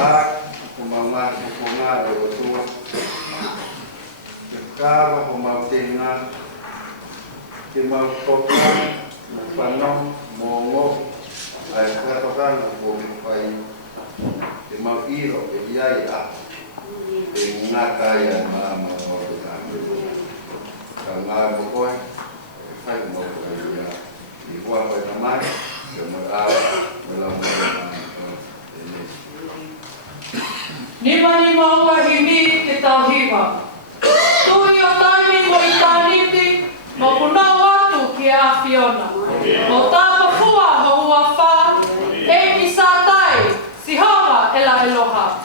Kumama kupunga o tua. Kava kumautena. Kimautoka panong mongo ay katokan kumpay. Kimauiro kiyaya. Ngakaya mama o kanga bukoy. Kaya mo kaya iwa pa naman. Mag-aw walang Nima kahimik kita hiwa. Tui o taimi mo itaniti, mo puna watu ki a Fiona. Mo tapa fua ho ua wha, e ki sa tai, si honga ela eloha.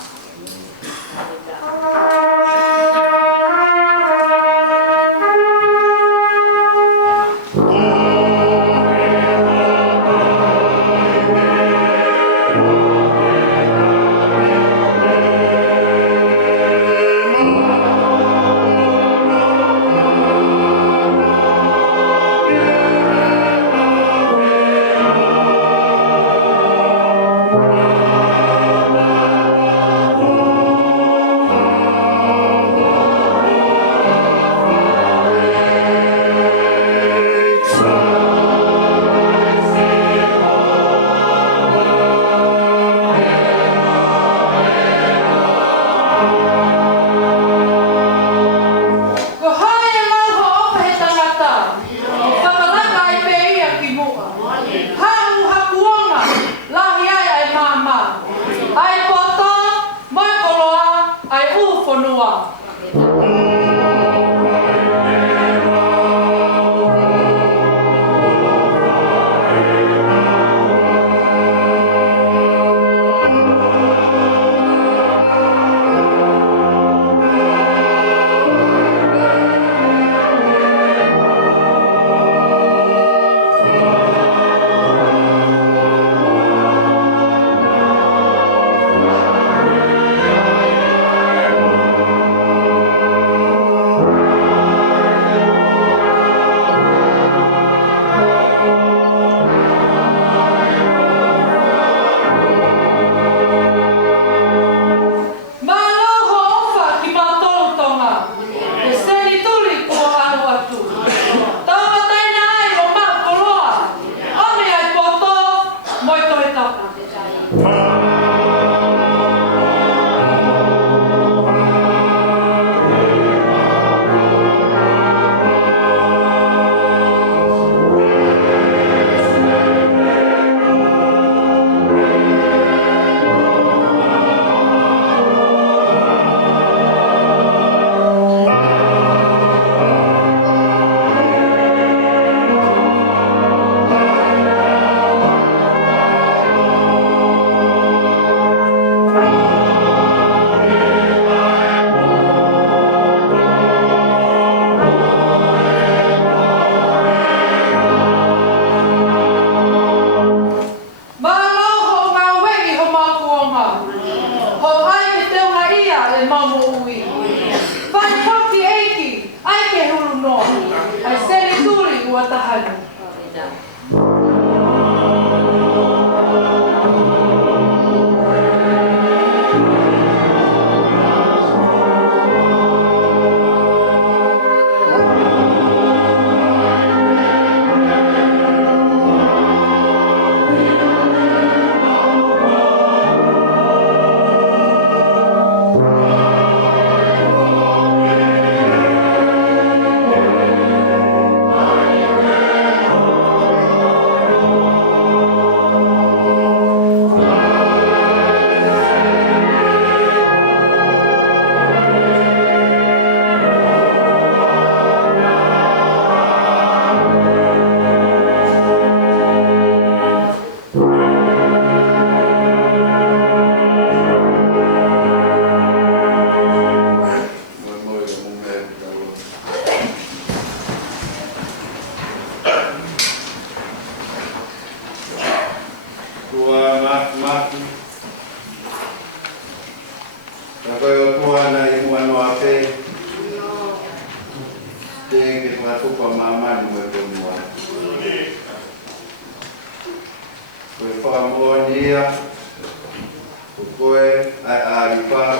koe ai aripa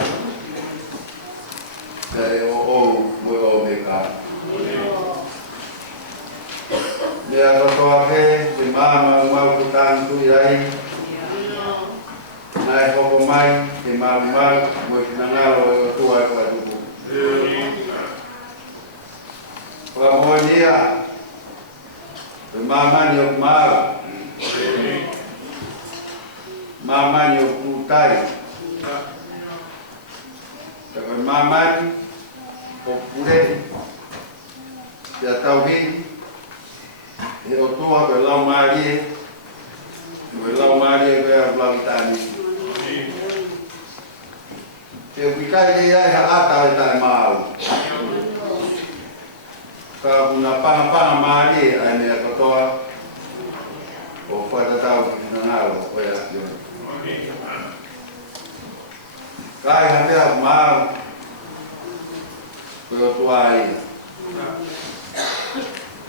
te o me ka. Mea rotoa ke, te mama mau kutang tu iai. Nai hoko mai, te mau mo i kinangaro e o tua e kua tuku. Kua moa nia, te mama ni o kumara. Mama ni o kutai. Te koe mama ni o pure. Te atau hini. E o tua koe lau marie. Koe lau marie koe a blau itani. Te upikai e ai ha ata e tae mau. Ka una pana marie ai mea kotoa. O whatatau ki nanaro koe a kio. Kai ha mea mau. Koe o tua ai.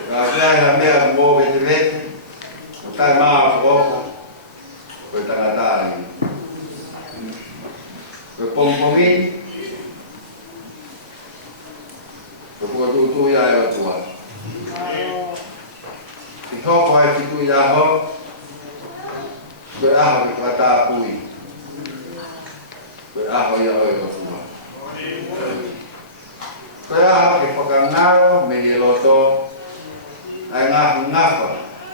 Ka kai mea mo vete vete, o tai maa whoko, koe tangatai. Koe pongpongi, koe kua tutu ia e o tua. I hoko ai fitu i aho, koe aho ki kata pui. Koe aho ia o e o tua. Koe aho ki whakangaro me i loto, ai ngapa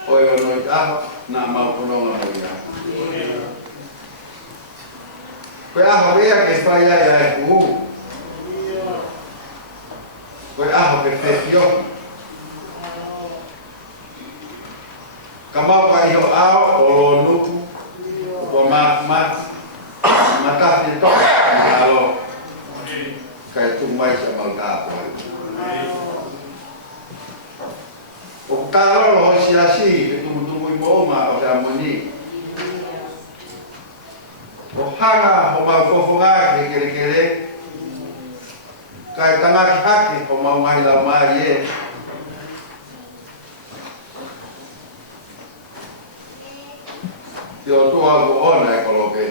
o e ono i aho na mau kononga mo ia. Koe aho rea ke whai ai ai kuhu. Koe aho ke whewhio. Ka mau ka iho ao o lo nuku, o matafi toka i alo. Kai tumai sa mau tāpua. O tarolo o siasi, ke tumutumu i mooma o te amoni. O hanga o mau kofonga ke kere. Kai tamaki haki o mau mahi lau maari e. Te o tua ko ona e koloke.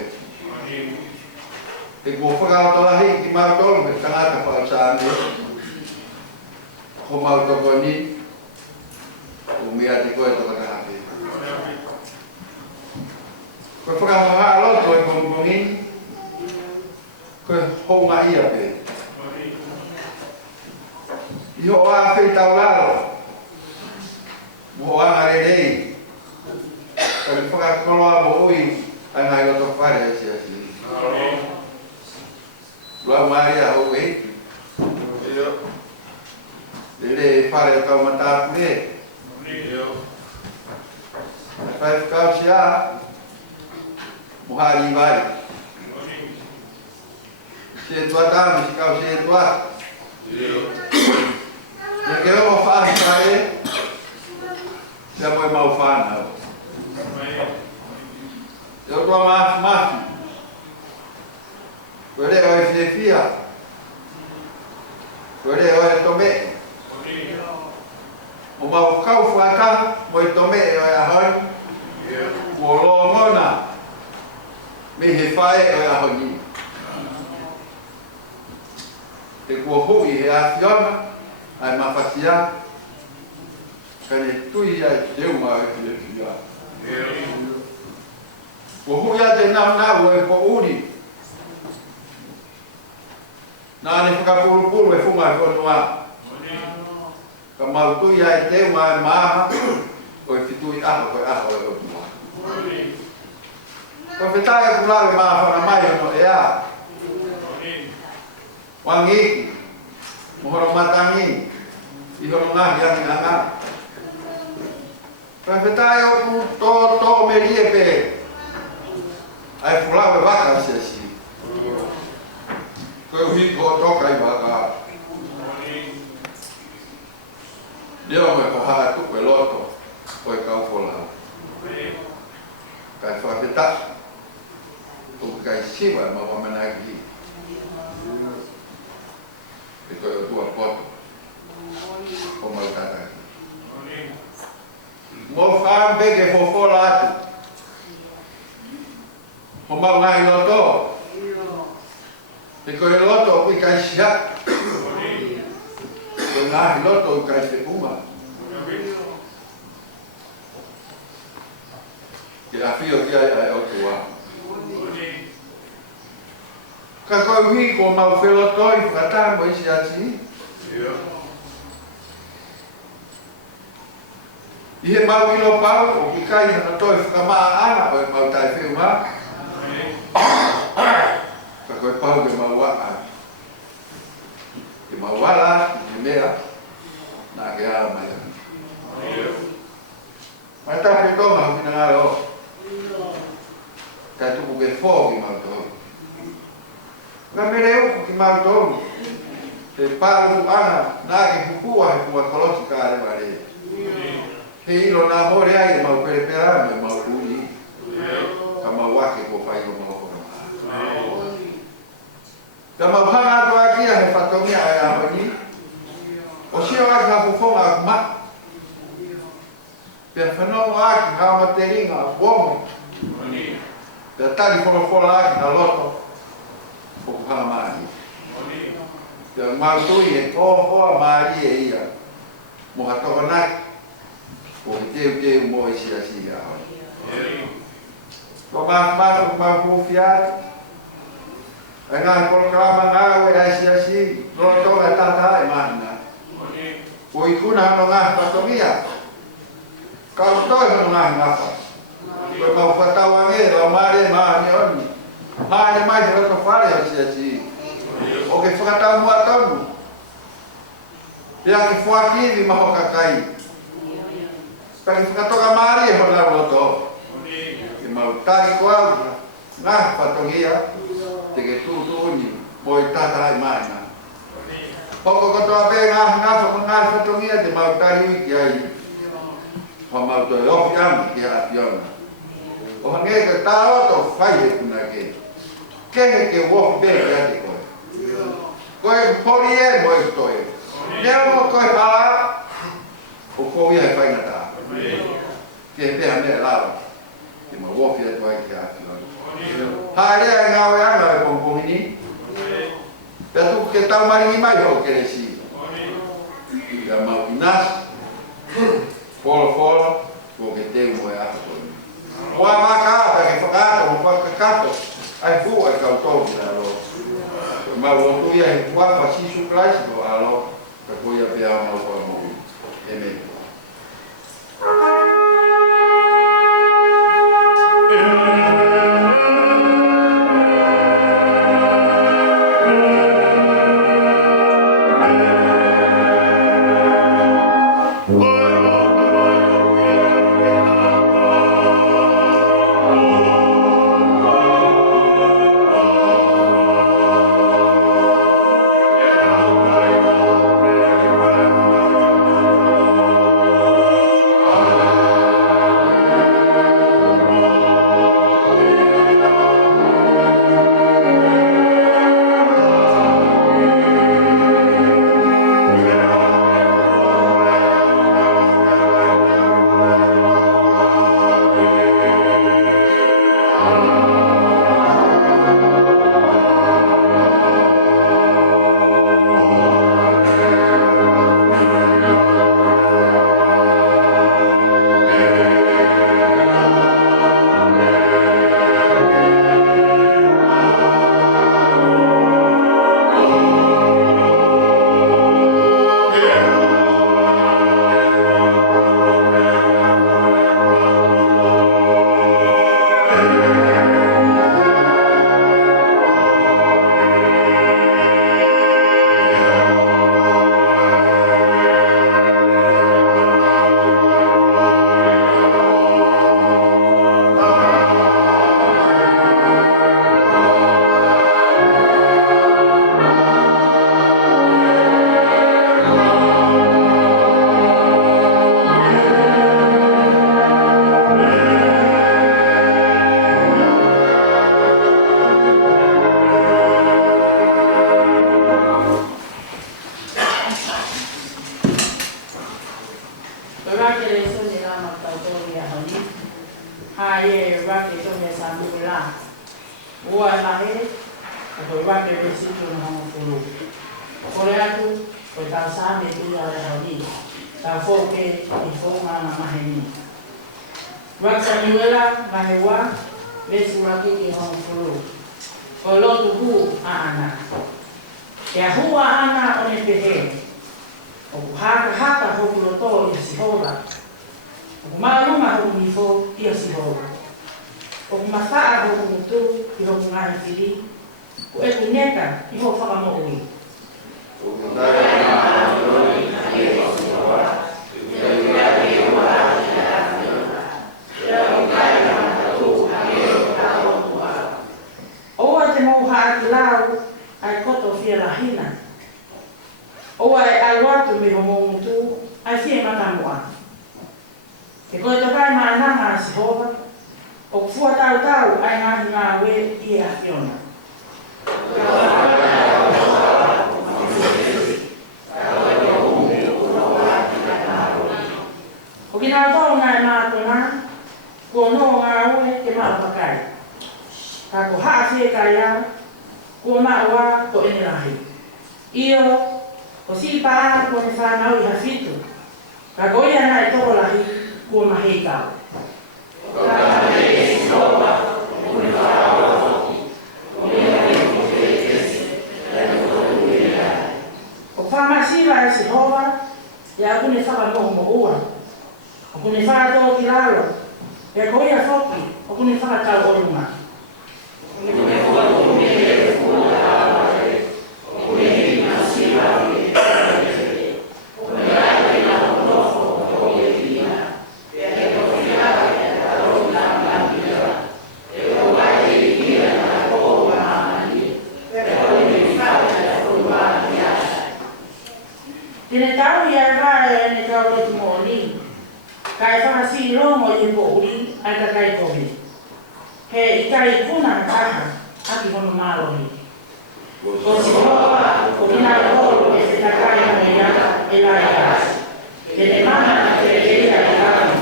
Te kua whakaotolahi ki mau tolu me tangata whaasāne. Ko mau toko ni. O mea te koe toka tahake. Koe whakahaha loto e kongkongi. Koe honga ia pe. Iho a whei tau laro. Moho anga rei. Koe whakakoloa mo ui. Angai o to whare e siasi. Lua maria ho wei. Lele whare o kau matapu e. Pai kau sia mohari vai. Se tua tam si kau se tua. Ya que o fa sai. Se mo mau fa na. Eu tua mas. Pode o se fia. Pode o tome. O mau kau whaka, mo i tome e o ahoi, o lo ngona, me he whae o ahoni. Te kua hui he awhiona, ai mawhasia, kane tui ai teu ma e te whia. Kua hui a te nau e po uri. Nā ne whakapurupuru e whunga e whanua. Ka mau tui ai te mai maha, o e fitui aho koe aho e o tua. Koe whetai e kulawe maha whana mai ono e a. Wangiki, mohoro matangi, ihono ngahi angi anga. Koe whetai o tō me rie pe, ai kulawe waka siasi. Koe uhi ko toka i waka. Leo me koha tu pe loto, koe kau fola. Kai whawheta, tu kai siwa ma wamanaki. E koe o tua poto, o mau tataki. Mo whaambeke fo fola atu. Ho mau ngai loto, Te koe loto o kai sia. Koe ngahi loto o kai te uma. Ke a fio ki ai o tua. Ka koe hui ko mau wheloto i whakata mo isi ati. I he mau ilo pau o ki kai hana toi whakamaa ana o e mau tai whiuma. Ka koe pau ke mau waka. Ke mau wala, ke mea, nā ke ala mai. Mai tā ke tonga o kina ngā reo. Kai tuku ke fō ki mau tōru. Ka mere uku ki mau tōru. Te pāru ana, nā ke hukua he kua koloti ka re ware. He ilo nā hore ai e mau pere pera me mau ui. Ka mau wake ko whai o mau hora. Ka mau hanga ato akia he whatongia ai ahoni. O sio aki ha fufonga aku ma. Pea whanonga aki hao ma te ringa a bomo. Pea tali wholofola aki na loto. O ku hanga maari. Pea mau tui e hoa maari e ia. Mo hatoka naki. O ke teu mo i sia sia ahoni. Ko mau hufiat. Ai ngā kolo kalama ngā ue ai sia Rola tonga e tata ai mahina. O i kuna hano ngā patongia. Ka o toi hano ngā ngāwha. Koe mau whatau ange, lau maare maani oni. Maane mai he roto whare o sia O ke whakatau mua tonu. Pea ke whakiwi maho kakai. Pea ke whakatoka maari e hona roto. Ke mau tari koau ngā patongia. Te ke tūtūni mo i tata ai maina. Hoko katoa pē ngā whatongia te mau tari wiki ai. Ho mau toi ofi ami ki a piona. O hange ka tā oto whai he kuna ke. Kehe ke wofi pē ki ate koe. Koe pori e mo i toi. Nea mo koe hala. O koe ai whai ngata. Ke pēha mea lawa. Ke mau wofi atu ai ki a piona. Haere ai ngā oe anga e pongpongini. Pea tuku ke tau maringi mai ho kere si. Pea mau inas. Folo. Ko ke teu mo e ato tonu. Moa maka pea ke whakato mo whakakato. Ai fu ai kau tō ki nā ro. Mau o tuia he whapa sisu klaisi ko alo. Ka koia pea mau koe mo. E me. Koe wake me situ na hongo pulu. Kore atu, koe tau sāme tua e hauri. Tau fōke I fōnga na maheni. Waksa niwela, mahe wā, mesi waki Ki hongo pulu. Koe lotu hu a ana. Kia hua ana o ne pehe. O ku haka hoku loto I sihola. O ku maruma hoku nifo I sihola. O ku mawhaa hoku mutu I hoku ngahi tiri. Ko e ku neka I ho whakamoui. O kundara ki maharoni na e o sihoa. Ia ia ki ua aki a whiona. Ia o kai na matatu a e o tau tua. Oa te mauha ati lau ai koto fia lahina. Oa e alwatu me homo mutu ai fia matamua. Ke koe takai maananga a sihoa. O kufua tau ai ngahi ngā we I a whiona. O ki nā tau ngai mātona, kua no ngā ue te maapakai. Ka ko haa fie kai a, kua maua ko ene rahi. Io, ko si paa kua ne whanau I hawhitu. Ka ko ia nai toko rahi, kua mahei kau. O whamasiwa e Sehova, e aku ne whakamoho mo ua. O ku ne whakatō ki lalo, e ko ia whoki, o ku ne whakatau orunga. Tene tau ia vae ne kau lotu mo ni. Kai whakasi longo I po uri ai ka kai kohi. He I kai kuna kaha aki hono mālohi. Ko si hoa, ko ina koro e te takai hane ia e lai kasi. Tene mana na te rekeria I kani.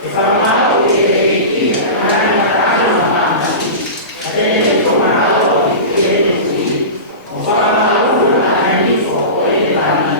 E whamamau e te kina karani na tāno na māmati. A tene me kona hao I te ene tui. O whamamau na ai nifo o e tāmati.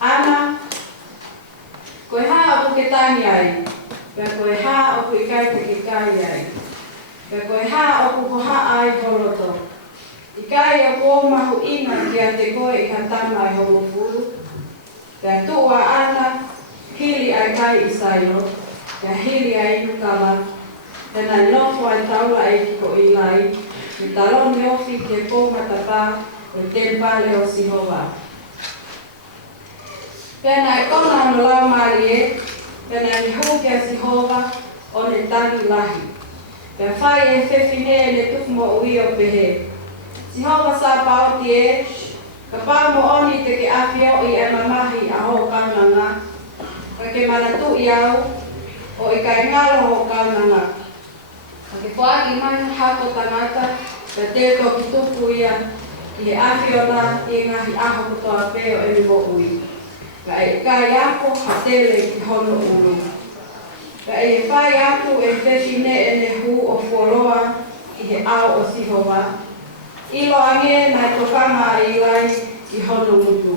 Ana, koe haa o ke tangi ai, Pea koe haa o ku i kai te ke kai ai. Pea koe haa o ku ko haa ai holoto. I kai a kō mahu inga ki a te koe i ka tama i homo furu. Pea tua ana, hili ai kai i sairo, pea hili ai nukawa, pena i nofu ai taula e kiko i lai, i taloni ofi ke pōmata pā, o tempale o Sihova. Pena i kona ano lau maari e, pena i huki a Sihova o ne tani lahi. Pea whai e whewhine e ne tukumo ui o pehe. Sihova sa paoti e, ka pāmo oni te ke awhio i e mamahi a ho kaunanga, ka ke manatu i au, o i kai ngalo ho kaunanga. Ka ke whaaki mani hako tangata, ka te toki tupu ia, i he awhiona i ngahi aho kutoa peo e mi mo ui. Ka e kai ako hatele ki hono uru. Ka e whai aku e whewhine e ne hu o fuoroa i he ao o Sihova. Ilo ange nai tokanga i lai i hono mutu.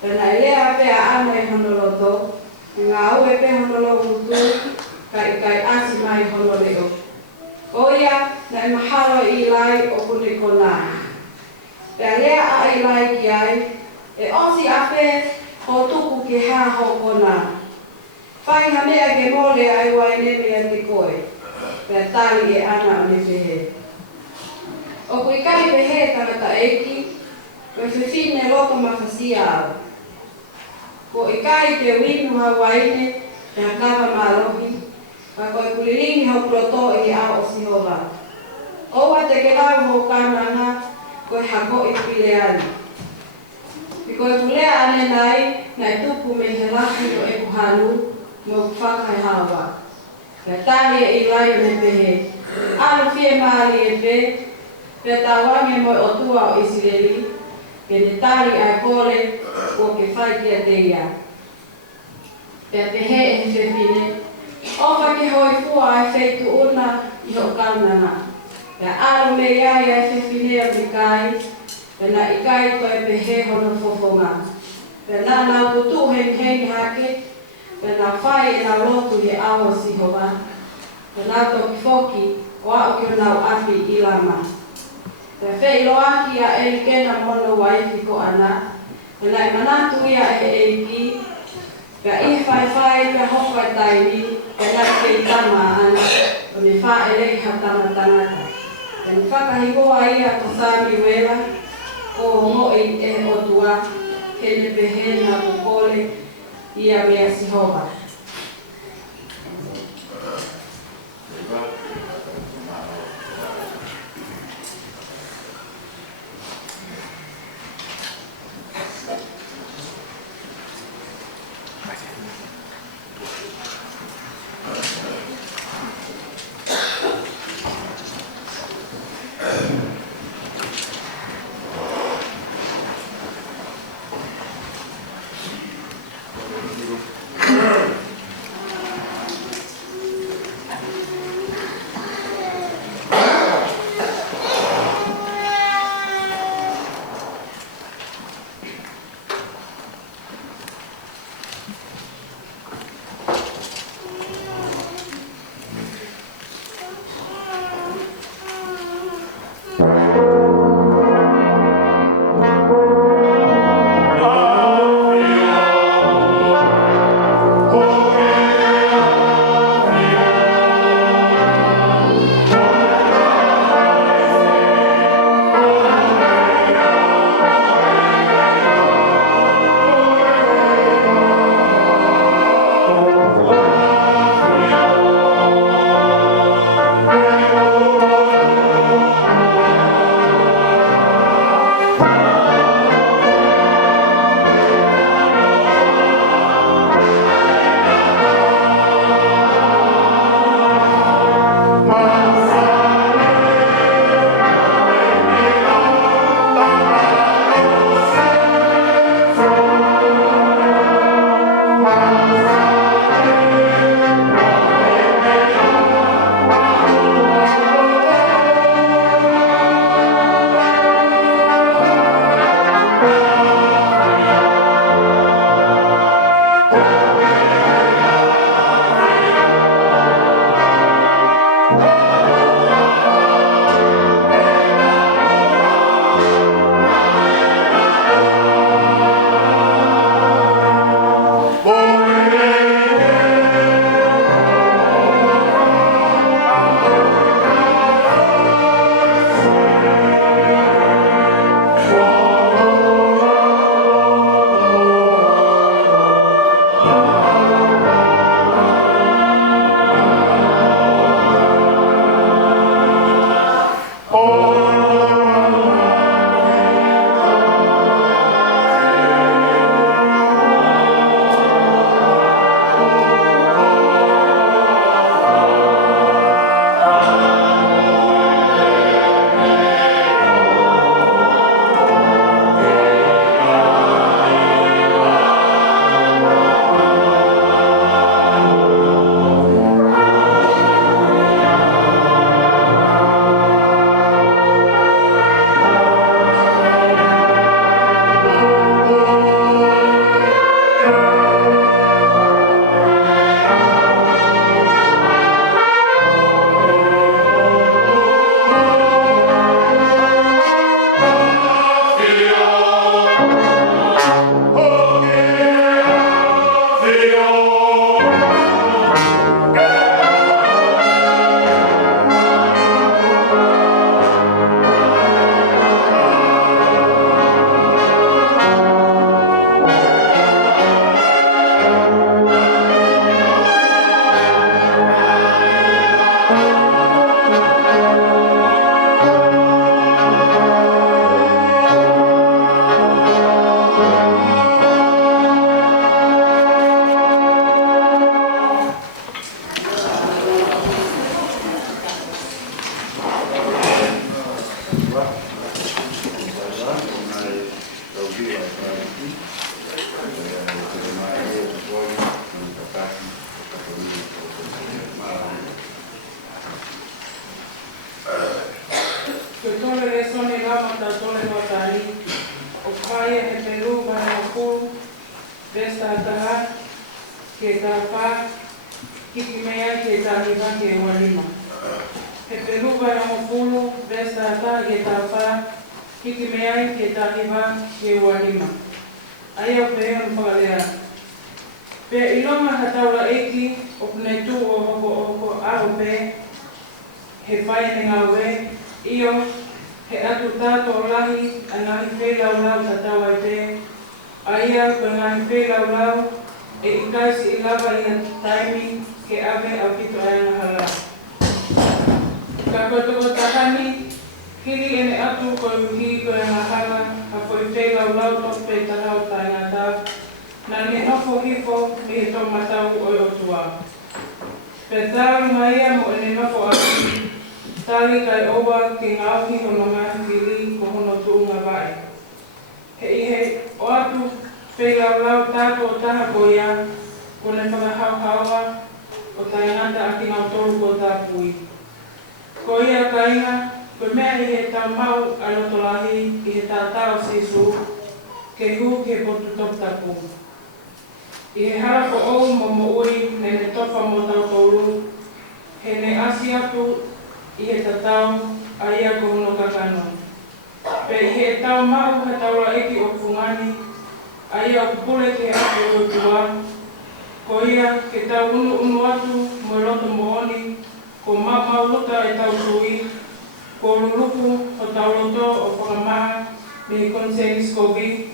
Pena i lea pea ana i hono loto, ngā ue pe hono lo mutu, ka i kai asi mai hono leo. O ia, nai mahalo i lai o kune kona. Pea lea a i lai ki ai, e osi a whe ho tuku ke hā ho kona. Whainga mea ke mole ai wai neme a te koe, pea tali e ana o ne pehe. O kui kai pehe tangata eiki, koe whiwhine loko mawhasia au. Ko i kai te winu hawaine, pea kawa marohi, ka koe kulilini ho proto i ao o Sihova. Oua te ke lau ho kananga, koe hako i pileani. I koe kulea ane nai, nai tupu me he lahi o e kuhanu, mo whakai hawa. Pea tali e i lai o ne pehe. Alo fie maali e pe, pea tawange mo o tua o Isileli, ke ne tali ai kore o ke whai kia te ia. Pea pehe e he whewhine, ofa ke hoi fua ai wheitu una i ho kaunanga. Pea alo me iai ai whewhine o te kai, pena i kai koe pehe hono fofonga. Pena nau tutu heng hake, pena whai e nau lotu he aho Sihova. Pena toki foki o au ki o nau api i lama. Pea whei loaki a e kena mono waifi ko ana, pena i manatu ia e eiki, pea i whai pea hofai taini, pena kei tama ana, o ne wha e rei hatama tangata. Pena whakahigoa ia ko Sami Wela, ko moi e otua, he ne pehe na kukole ia mea Sihova. ke tapa, kiki mea ke tahiva ke walima. He peruva na mopulu, besta ta ke tapa, kiki mea ke tahiva ke walima. Aia o pehea no whakalea. Pe ilonga hataula eki, o punai tu o hoko aro pe, he whae ne ngā we, io, he atu tātou o lahi, a ngahi whelau lau hataua i pe, aia koe ngahi whelau lau, e ikaisi i lava i a taimi, ke ave au pito ai ngā hala. Ka kotoko tahani, hiri ene atu koe uhi koe ngā hala, a koe whelau lau tope tahau tai ngā tau, na ne nofo hifo mi he tō matau o i otua. Pe tāru maia mo e ne nofo aki, tāli kai owa ki ngāuhi hono ngāhi kiri ko hono tuunga vai. He ihe o atu whelau lau tātou taha ko ia, ko ne whakahauhaua o tai ngata aki ngā toru ko tāpui. Ko ia ka inga, ko mea i he tau mau alotolahi i he tātao sisu, ke hu ke potu top tapu. I he hara ko ou mo ui ne ne topa mo tau touru, he ne asi atu i he tatau a ia ko hono kakano. Pe i he tau mau he taura eki o fungani, a ia o pule ke atu o tua, ko ia ke tau unu atu mo loto mohoni, ko mau luta e tau tui, ko luluku o tau loto o whakamaha me he konsenis kogi,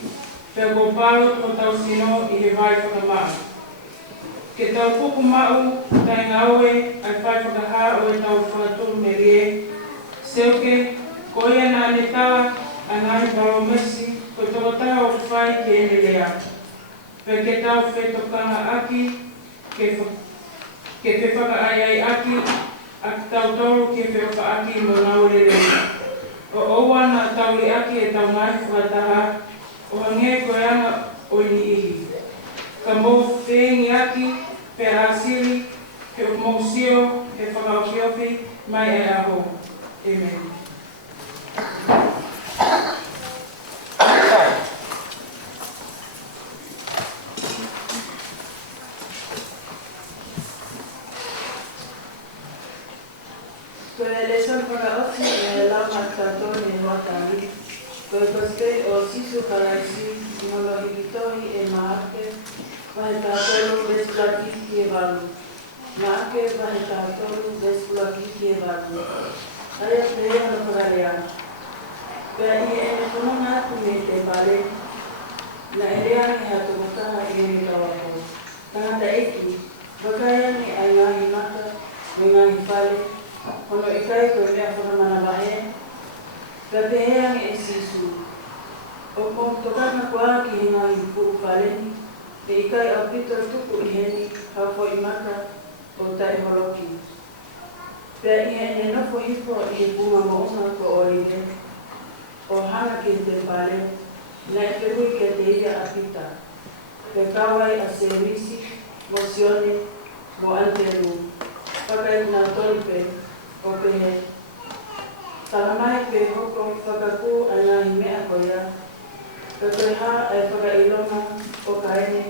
pe ko palo o tau sino i he vai whakamaha. Ke tau puku mau, tai ngaue, ai whai whakaha o e tau whakaturu me rie. Seuke, ko ia nā ne tawa a ngāhi baromesi, ko toko taha o whai ke ene lea. Pe ke tau whetokanga aki, ke whewhaka ai aki, a tau toru ke whewhaka aki mo ngaure lea. O oua nā tauri aki e tau ngāhi whakataha, o hange koe anga o ini ihi. Ka mou whengi aki, pe asiri, he umousio, he whakaokiopi, mai e aho. Amen. Koe leson whakaoki e lau matatoni e watari, koe koskei o sisu karaisi, ngolo hikitohi e maake, vahe tātolu vesplaki ki e walu. Maake vahe tātolu vesplaki ki e walu. Aia pehea no whakarea. Pea i ene whanonga atu me te pare, na erea ni hatu motaha i ene kawako. Tangata eki, whakaia ni ai ngahi mata, me ngahi whale, hono i kai koe mea whakamana wahe, pea pehea ni e sisu. O kong tokana kua ki hinga i puu whaleni, e i kai au pito tuku i heni, hau fo i mata o tai horoki. Pea i ene nofo hifo i e bunga mounga ko orihe, o hana ki te pare, na e pehui ke te ia a pita. Pe kawai a servisi, mo sione, mo antelu, whakai na tolpe, o pehe. Talamai pe hoko whakaku a ngahi mea koia, pe koe ha e whakailonga o kaene,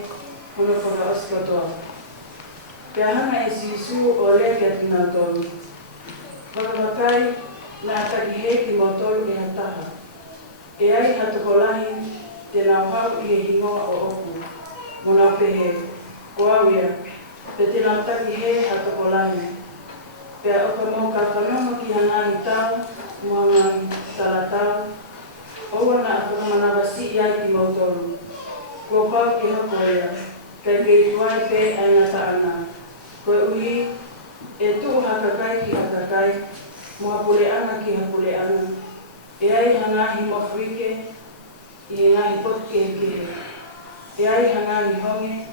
hono whakaoskotoa. Pea hana e sisu o leke ati ngā tolu. Whakamakai na ataki he ki mo tolu e hataha. E ai hatokolahi te nauhau i e hingoa o oku, mo nau pehe, o awia, pe te nau taki he hatokolahi. Pea oka mo ka whanonga ki hangahi tau, mo hangahi talatau, oua na whakamanawa si i ai ki mo tolu. Kua pau ki hakorea, kai ke i tuai pe ai ngata ana. Koe uhi, e tuu hakakai ki hakakai, mo hapule ana ki hapule ana. E ai hangahi mo frike, i ngahi potke ke. E ai hangahi honge,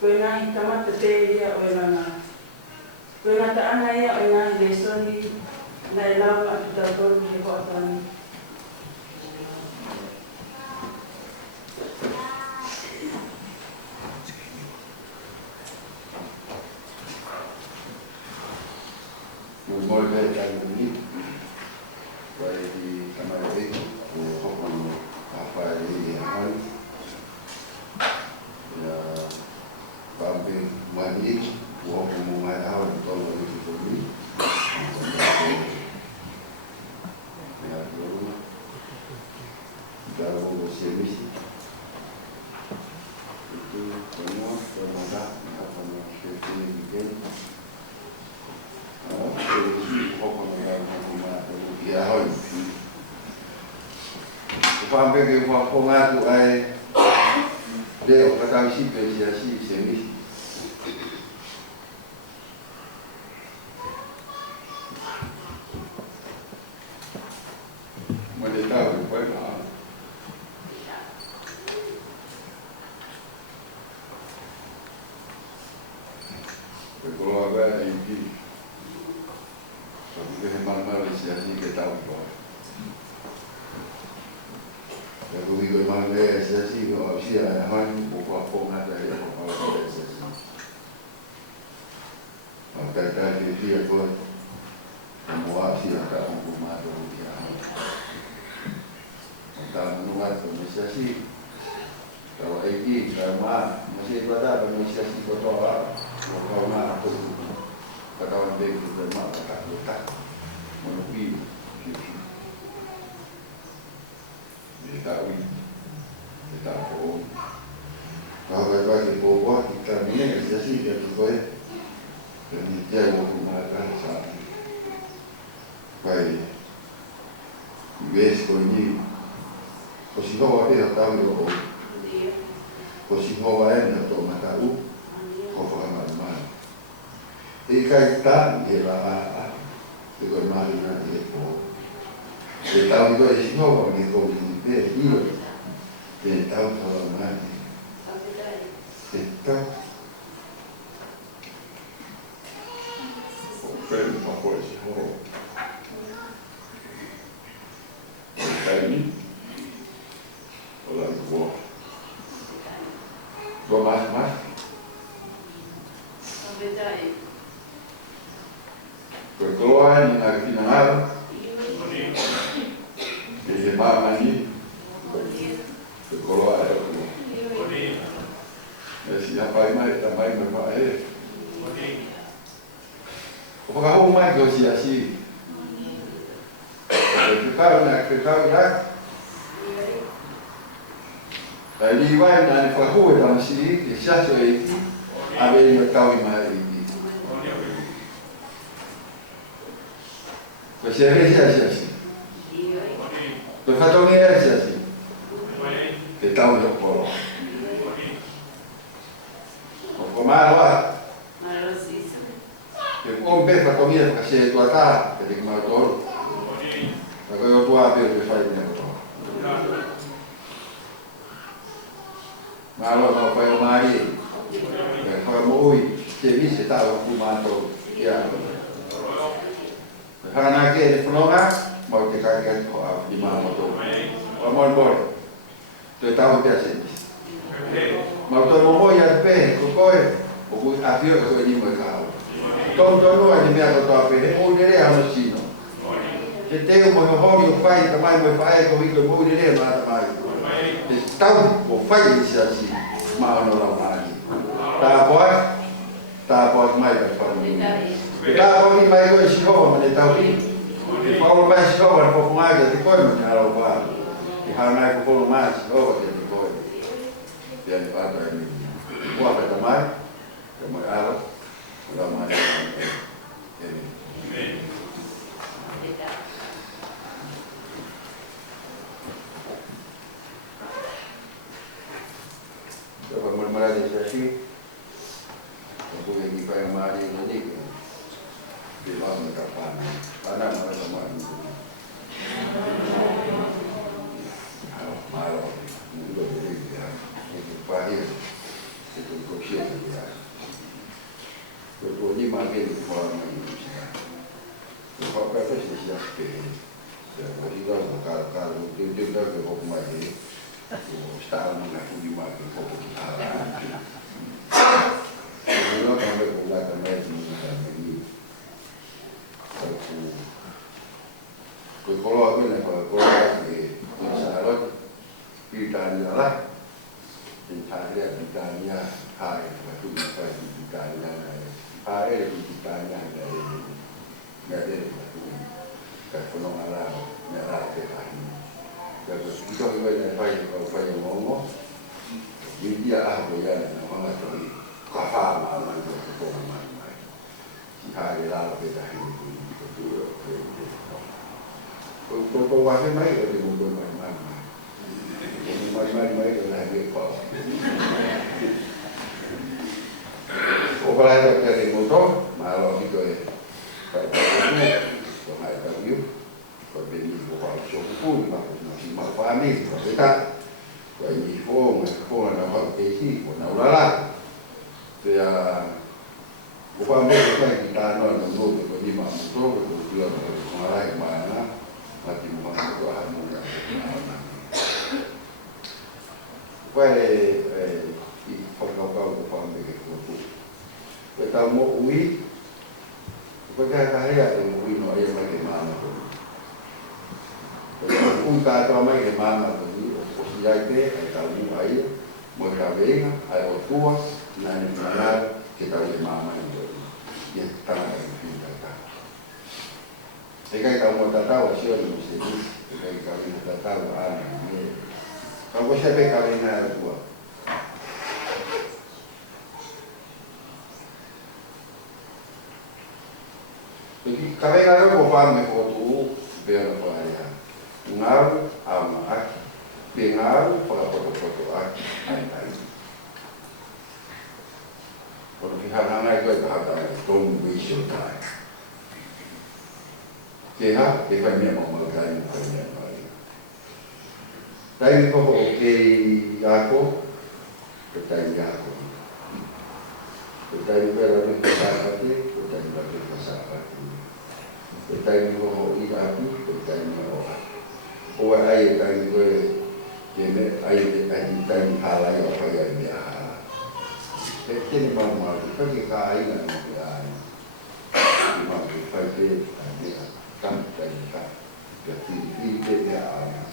koe ngahi tamata te ia o e ngana. Koe ngata ana ia o ngahi lesoni, na e lau atu tautolu he hoatani. Moi bem, cara, bonito. Vai de camarada, o roupa no rapaz e a mãe. E a Bambi. a hoi. Whampe ke whaponga tu ai leo katau si pe si se mi. Mane tau ko pai ma. Ko lo ava ai ki. Ko ke mana si ke tau ko. Ya ko digo más de ese así no hacía han poco a poco nada de eso no de ese así hasta que día pues como hacía acá un poco más de día hasta no más como ese así pero aquí está más no sé cuál era pero ese así todo lo más todo para donde que más acá está bueno vivo está por ahora va que por vos que también es así que fue el ministerio una casa vai ves con ni o si no va a ver tanto o si no va a ir a tomar o fue mal y que está que la de con mal una de por está un dos si no va a ir con io tentava falar mais então comprei uma coisa para mim olá vou mais foi colocar na final que levava ali colocar esse rapaz mais também me vai o carro mais que eu sei assim ficava já ali vai na rua então se já foi a ver no carro mais você é assim eu faço minha assim que tal yo polo o malo que un pe fa comida che se tua ta che ma toro la che tua per che fai ne to malo no fai mai che fa moi che mi se ta fumato ya hana che flora mo che che ho di mano to o mo tôi tao bây giờ mà tôi muốn mua nhà về có coi có vui à phía cái gì mà cao trong tôi nói thì mẹ tôi tao về mua cái này nó xí nó cái tiêu mà họ đi phải tao mai mới phải có biết tôi mua cái này mà tao mai thì tao một phải gì xí mà nó làm gì ta bỏ mai phải phần ta bỏ đi mai cái xí họ mà để tao đi thì bao mai xí họ mà không ai thì coi mà nhà đâu qua Hana ko polo mas o te ko ya ni pa ta ni wa pa ta mai ta mai alo la mai ya pa mo mara de sashi ko ke ni pa mai ni ni ke ba mo ta pa na mara ta mai malo mundo de vida en el país se consigue ya pero ni más bien por la universidad lo que pasa es que ya que la vida local de que poco más de está en una última que poco quitada no cambia con la camisa ni con color con color que salón Italia lah, Italia hai, tu fai Italia hai Italia dari tu, kalau orang Arab, merah kita ini, kalau kita fai ngomong, dia boleh orang tu kafah mana tu mana, Italia lah kita ini tu Toto wahe mai ke muto mai. Mai ke lagi kau. Operai dari muto malu itu pai itu mai tahu kau beli buah sokun masih mau panik kita kau ini kau nak buat kesi kau nak ulah dia bukan mereka kita nak nunggu kau ni mahu kau dia marai mana mati mahu kau hamu ya kau bukan mereka kita mau ui, kita kaya tu ui no ayam lagi mana tu. Ui kata mai ke mana tu, osiai te, kita ui ayam, mau kawenga, ayam tua, nani mana kita ui mana itu, ya tanah yang kita tak. Jika kita mau tahu siapa mesti, jika kita mau tahu anak ni, kalau siapa kawin ayam tua. Jadi kawin ko pame ko tu bela ko aya. Ngar ama ak. Bengar para foto ak ai. Por fijar na ko ta ta tom vision tai. Keha ke pa me mo magai ko ne ai. Dai ko ke ako. Ke dai ako. Ke dai bela ni ka ta ke, ke dai bela ka sa ka. Kita ini bawa api, kita ini bawa. Orang ayat kita ini, jadi ayat kita ini halal apa yang dia halal. Kita ni mahu kita kita ayat yang dia ayat. Mahu kita dia kan kita jadi dia ayat.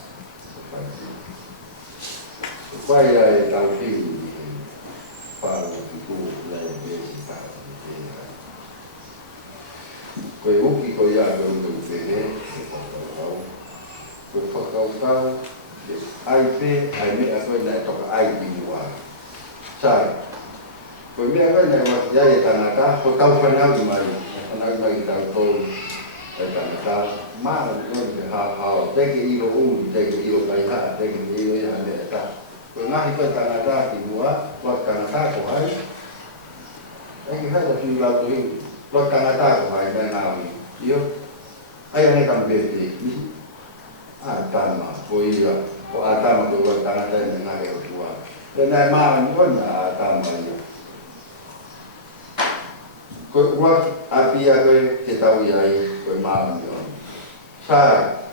Supaya tahu ini, para itu lain biasa. Koe uki koe ia koe koe whene, koe whakaukau, ai pe, ai mea koe nai toka ai inua. Sai, koe mea koe nai wak iai e tangata, koe tau whanau mai tau tolu e tangata, maa koe te hao, teke ilo uli, teke ilo kai haa, teke ilo ia mea ta. Koe ngahi koe tangata inua, wak tangata ko hai, teke hai ta tui lau tohi, lo tangata ko hai mai nawi yo ai ne kambete atama ko ia ko atama ko lo tangata ne ngai o tua le ma ni ko na atama yo ko wa apia ko ke tau ai ko ma yo sa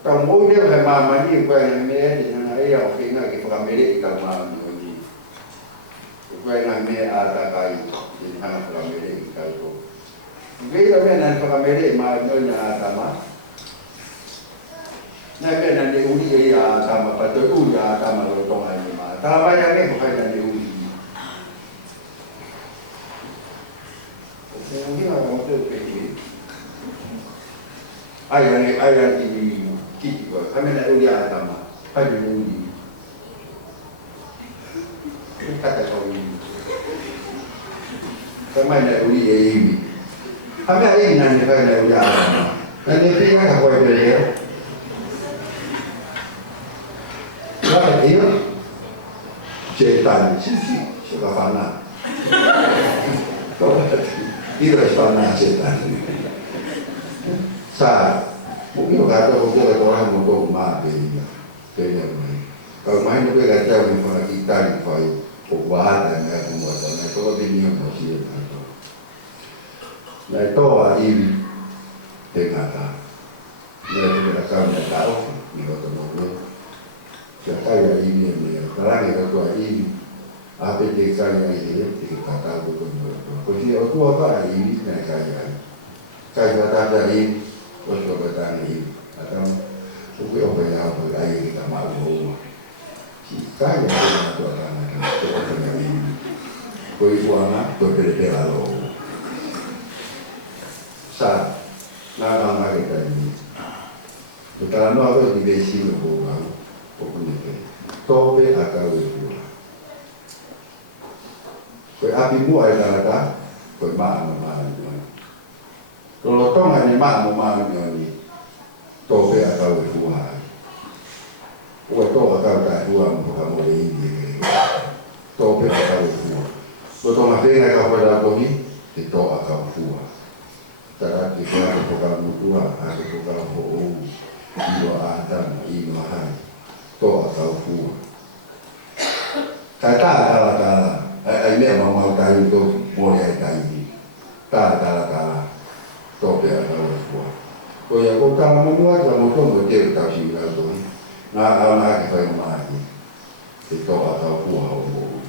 ta mo ne he ma ni ko me ni na ai o ke na ke pa me ri ta ma yo ni ko na me ata kai di mana kamera kalau gaya mana kamera mana atama na mana ni uli ya atama pada uli atama lo tongan ni mah atama yang ni bukan ni uli mungkin orang tu pergi ayah ini kita kami nak uli atama pada uli kata kau ini kami nak uli ini, kami ini nanti kami nak uli apa? Nanti kita nak buat beliau. Lalu dia cetan, suka fana. Kau itu fana cetan. Mungkin kata orang mau mati, beliau ni. Kalau main tu kata orang fana kita ni kau buat dan semua dan kalau dia masih na toa iwi te ngata. Nera te mera kau na tau, ni roto mogo. Sia kaya iwi ni, tarangi rotoa iwi. Ape te kaya iwi, te kata ko ni roto. Ko si o tua ka iwi, na kaya. Kaya tata iwi, o so betani iwi. Atau, uke o kaya apa kaya kita mau rumah. Si kaya ko na tua tana, ko o kaya iwi. Ko ibu anak, ko pere lalo. Sa na kita ini. Kalau no ada di besi lo bukan, bukan itu. Tope akal itu. Kau api mu ada nada, kau mak itu. Kalau tong hanya mak ini, tō pea kau e hua ai. Ua tō a kau tai hua mo ka mo le ingi e kere. Tō pea kau e hua. Ko tō ma whenga ka whai rau kohi, te tō a kau hua. Tara ki whai ko kau mutua, a ko kau ho ou, ilo a atama, ilo a hai. Tō a kau hua. Kai tā kala, ai mea mau tai tō mōre ai tai ni. Tā kala, tō pea kau e hua. Ko ia ko tā mamua ka mo tongo te tau si rau tōi. Ngā au nā ke whai mahi. Te tō a kau hua o mōu.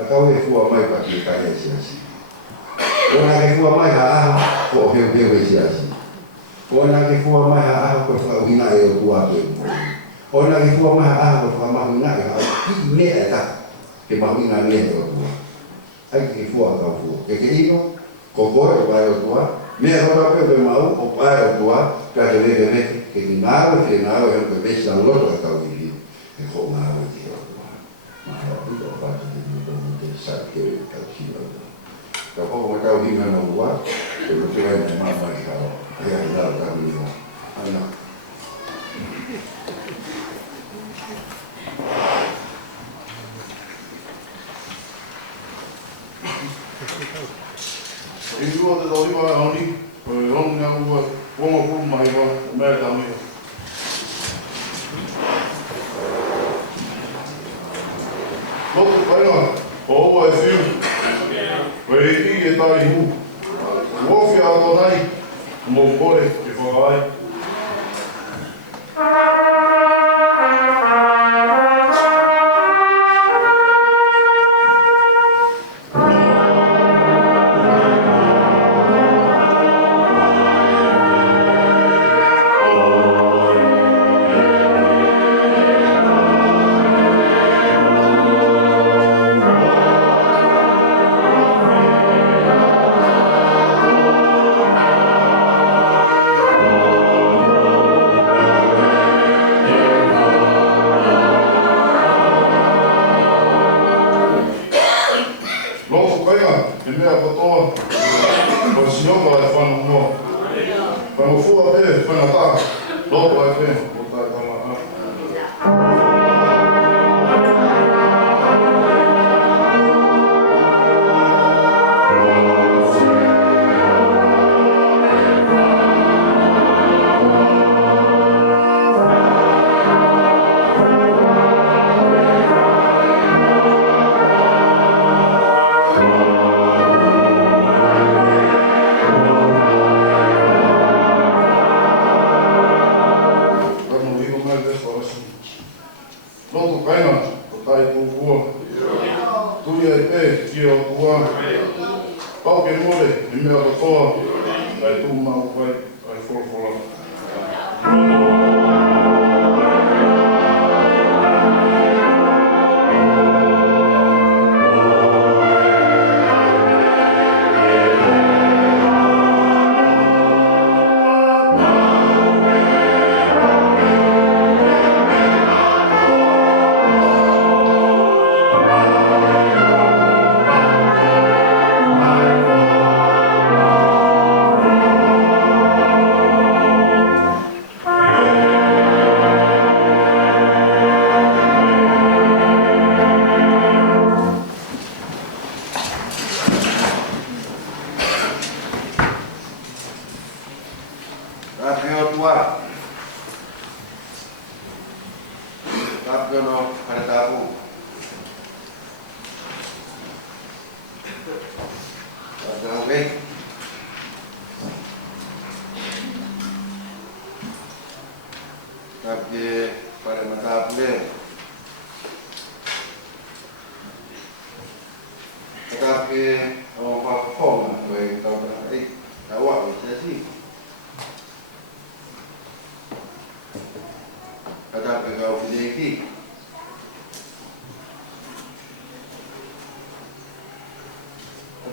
A kau e hua mai paki e kai e siasi. O nā ke hua mai ha aha, ko heu e siasi. O nā ke hua mai ha aha, ko whauhina e o tua te mōu. O nā ke hua mai ha aha, ko whamahuna e ha ki mea e ta. Ke mahuna mea e o tua. Ai ke hua a kau hua. Ke ino, ko koe o pai o tua. Mea hora pe mau o pai o tua, ka te veke ke ki ngāro e pe vesi a loto e tau iwi. E ko ngāro e te o tua. Maha pita o pata te muto mo te sa kere e tau sino o tua. Ka poko mo tau hima na ua, te mutu e me mama i kao. Hea i nao tau i o. Aina. E tua te tau iwa e honi, o e honi ngā ua, wonga pulu mai wa, mea tau mea. Lotu kainga, o ua e whiu, o e i e tari hu. Wofi a tō nei, mō kore e whakaai.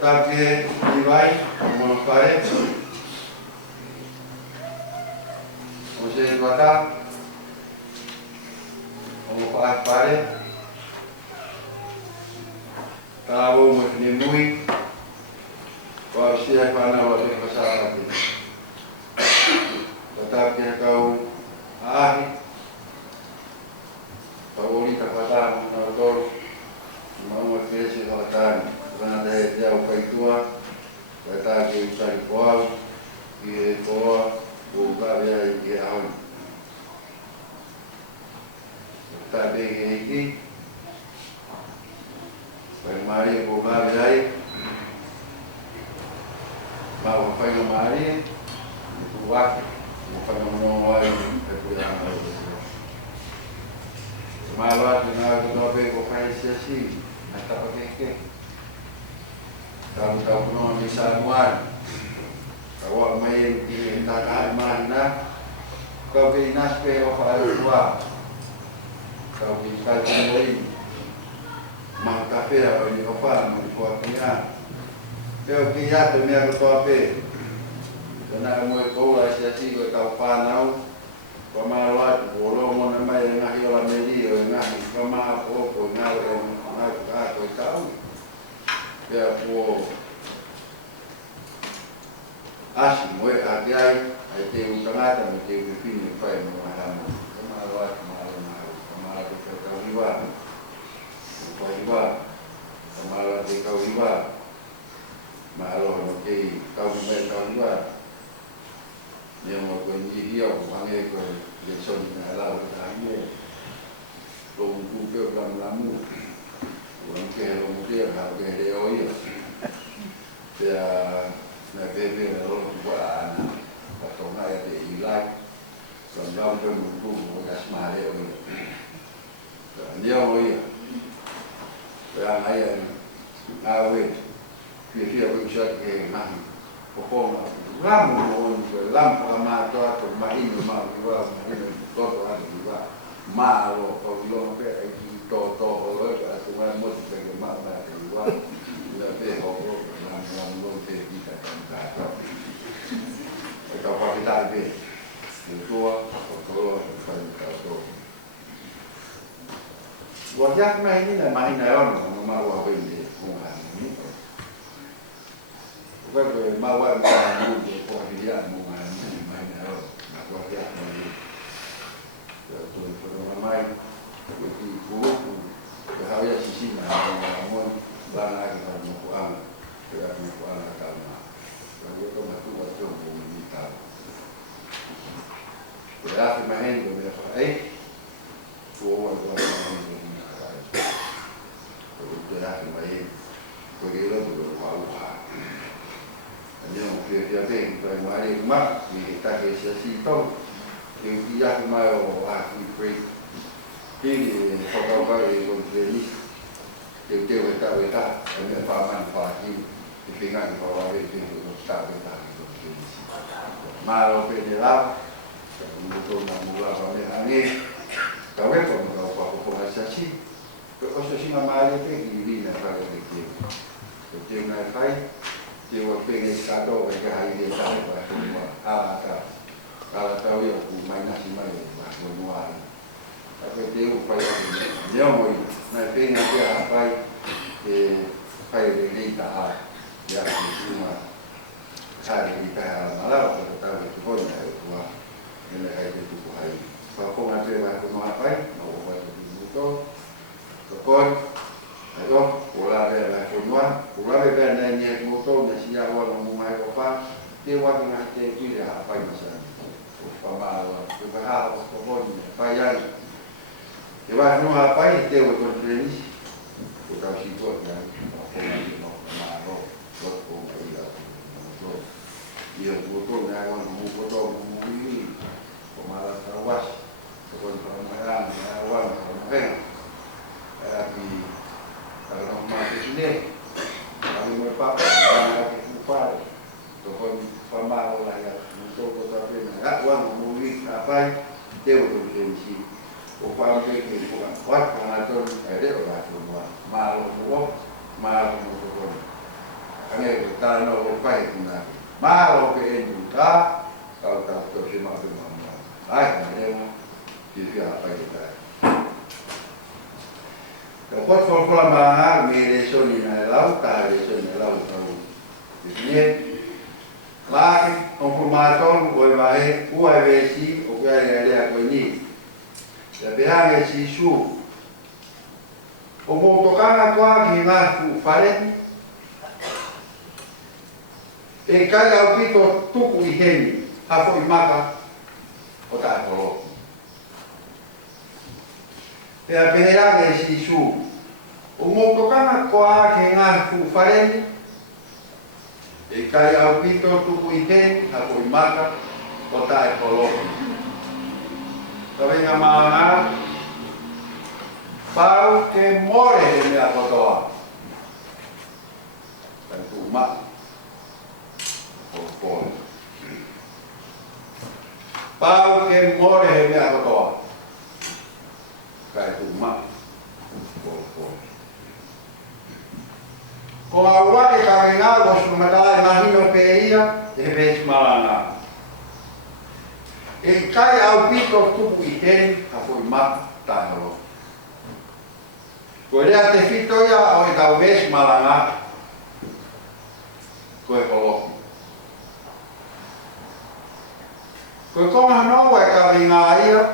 Tapi nilai memanfaat usia kuota memanfaat pare tahu menemui usia mana waktu kesalahan tetapi kau ta be iki. Pai mari ko ba ai. Ma o pai no mari. Tu wa mo fa no wa e ko ya na. Ma lo na ko be ko pai si na ta pa ke. Kalau kau no bisa muat. Kalau mai di tak mana kau ke nas pe o fa tua. Kau di kai moi. Ma kafe a ni o fa mo ko tia. Kau ki ya te me ko pe. Na mo ko la si ko kau fa nau. Ko ma lo ko lo mo na mai na hi la me di o na ko ma ko na ka ko kau. Ya po asi mo agai ai te utangata me te pini fai mo hama kama wa kama te ka viva ko viva kama la te ka viva ma lo no ke ka viva ne mo ko ni hia ko ane ko le son na la ta ni lo mu ke ram lamu ko ke lo mu te ka ke le oi ya na bebe na lo kwa na patonga ya de ilai so ndam pe mu ku ga smare o ni o ya ya na ya awe ki ko chat ke na ko ko na ramu o ko lam pa ma to ma in ma wa ma in to to a di wa ma lo ko lo pe ai to lo ga so ma mo te ke ma di wa la pe ho ko lam lo te di ka Kau pakai tali, itu kalau kalau wajah mah ini lah main naon, mau apa ini, mau ini. Bukan mau apa ini, mau dia mau ini main naon, nak wajah ini. Kalau main, itu guru, kalau ya sisi mana, mau bana kita mau kuang, kita mau kuang agama. Kalau itu masuk waktu kita. Berarti main tu bila pakai, semua orang main ni ada. Berarti main, pergi lalu berbual-bual. Yang dia kita main mak, kita kesesi tahu, yang dia main ahli break. Ini kalau kau konflik, yang dia weta, yang paman pagi, dipingat kalau itu tak weta konflik. Malu penyelam. Untuk membuat kami angin, kau kau asasi, kau asasi nama dia ini nak kau fikir. Jadi nak kai, dia pengen kado mereka hari dia tak buat semua. Kalau tahu ya, main nasi main buat semua. Tapi dia upaya dia mau nak pengen dia apa? Upaya dia tak dia cuma cari kita malah kalau tahu itu pun ya itu. Ini ada itu buhay. Kalau ngaji macam apa? Mau buat itu, tekon, itu pola dia macam pola dia nanya motor nasi awal mau main apa? Dia wajib ngaji itu dia apa macam? Pamal, juga hal tekon, payah. Dia wajib apa? Dia wajib konferensi. Kita sibuk kan? Dia motor dia motor ini. Malah terwas, sebelum permainan, awal permainan, tapi kalau masih sini, kami merpap, kami kupar, tuhon pamal lah ya, untuk tetapi nak uang muli apa, dia berfungsi, upah mereka bukan kuat, karena tu ada orang semua, malu tuhon, kami bertanya upah itu nak, malu pengen juga, kalau tak terima terima. Ai, dia dia apa kita. Kalau kalau mahal, mereso ni na lau, tak mereso ni lau tahu. Jadi, lagi konfirmator, boleh UAVC, ada aku ini. Tapi hanya sisu. Pemotokan aku lagi nak faren. Kalau kita tuku iheni, apa imaka? O tak tolong. Pea peheage si su. O motokanga koa ke ngā fufareni. E kai au pito tuku i heni, hako i maka, o tae koloki. Tawenga maanga, pau ke more he mea kotoa. Tai tu maka. O koi. Pau ke more he mea kotoa. Kai tu maka. O koi. Ko ngā wake ka ngā gosu matai mahino pe ia, e pēs malanga. E kai au pito tupu i heni, ka pui mata tai halo. Ko rea te whito ia o e tau pēs malanga, ko e koloki. Ko e konga noa e ka ngā ia,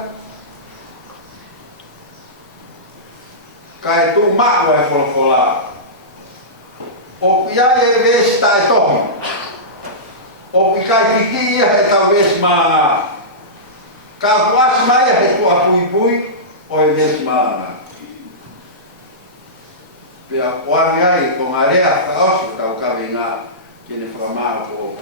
ka e tu makua e wholofola. O kia e vesi tae tohi. O ki kai kiki ia he tau vesi maanga. Ka kuasi mai he tua pui pui o e vesi maanga. Pea kuani ai ko ngā rea ka osu tau kawe ngā kene whakamāo ko.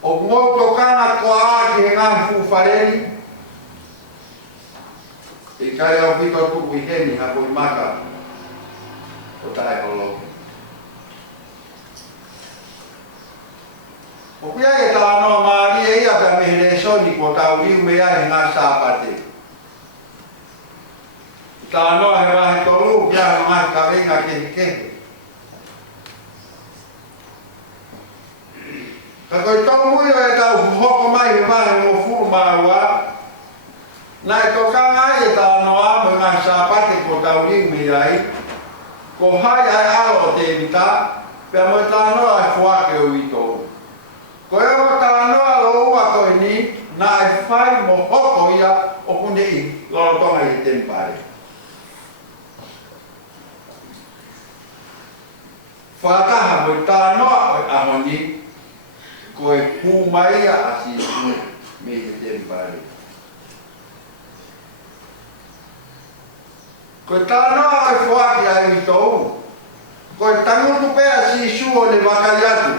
O ngoto kana ko aaki he ngā fufareni. E kai au pito tuku i heni hako i maka o tae holo. O kia e tā noa maari e ia ka mehere soni ko tau riu me ai ngā sāpate. Tā noa he mahi tolu kia he mahi ka venga kehi kehi. Ka koi tau muio e tau hoko mai he mahi mo furu maua. Nai toka ngai e tā noa mo ngā sāpate ko tau riu me ai. Ko hai ai alo te vita, pia mo tā noa e fuake o i tōu. Ko e o tā noa lo ua koe ni, nā e whai mo hoko ia o kune i lorotonga i tempare. Whakaha mo tā noa o e ahoni, ko e pūmaia asi me i tempare. Ko tā noa o e fuake ai i tōu, ko e tangutu pēa si suo le wakai atu.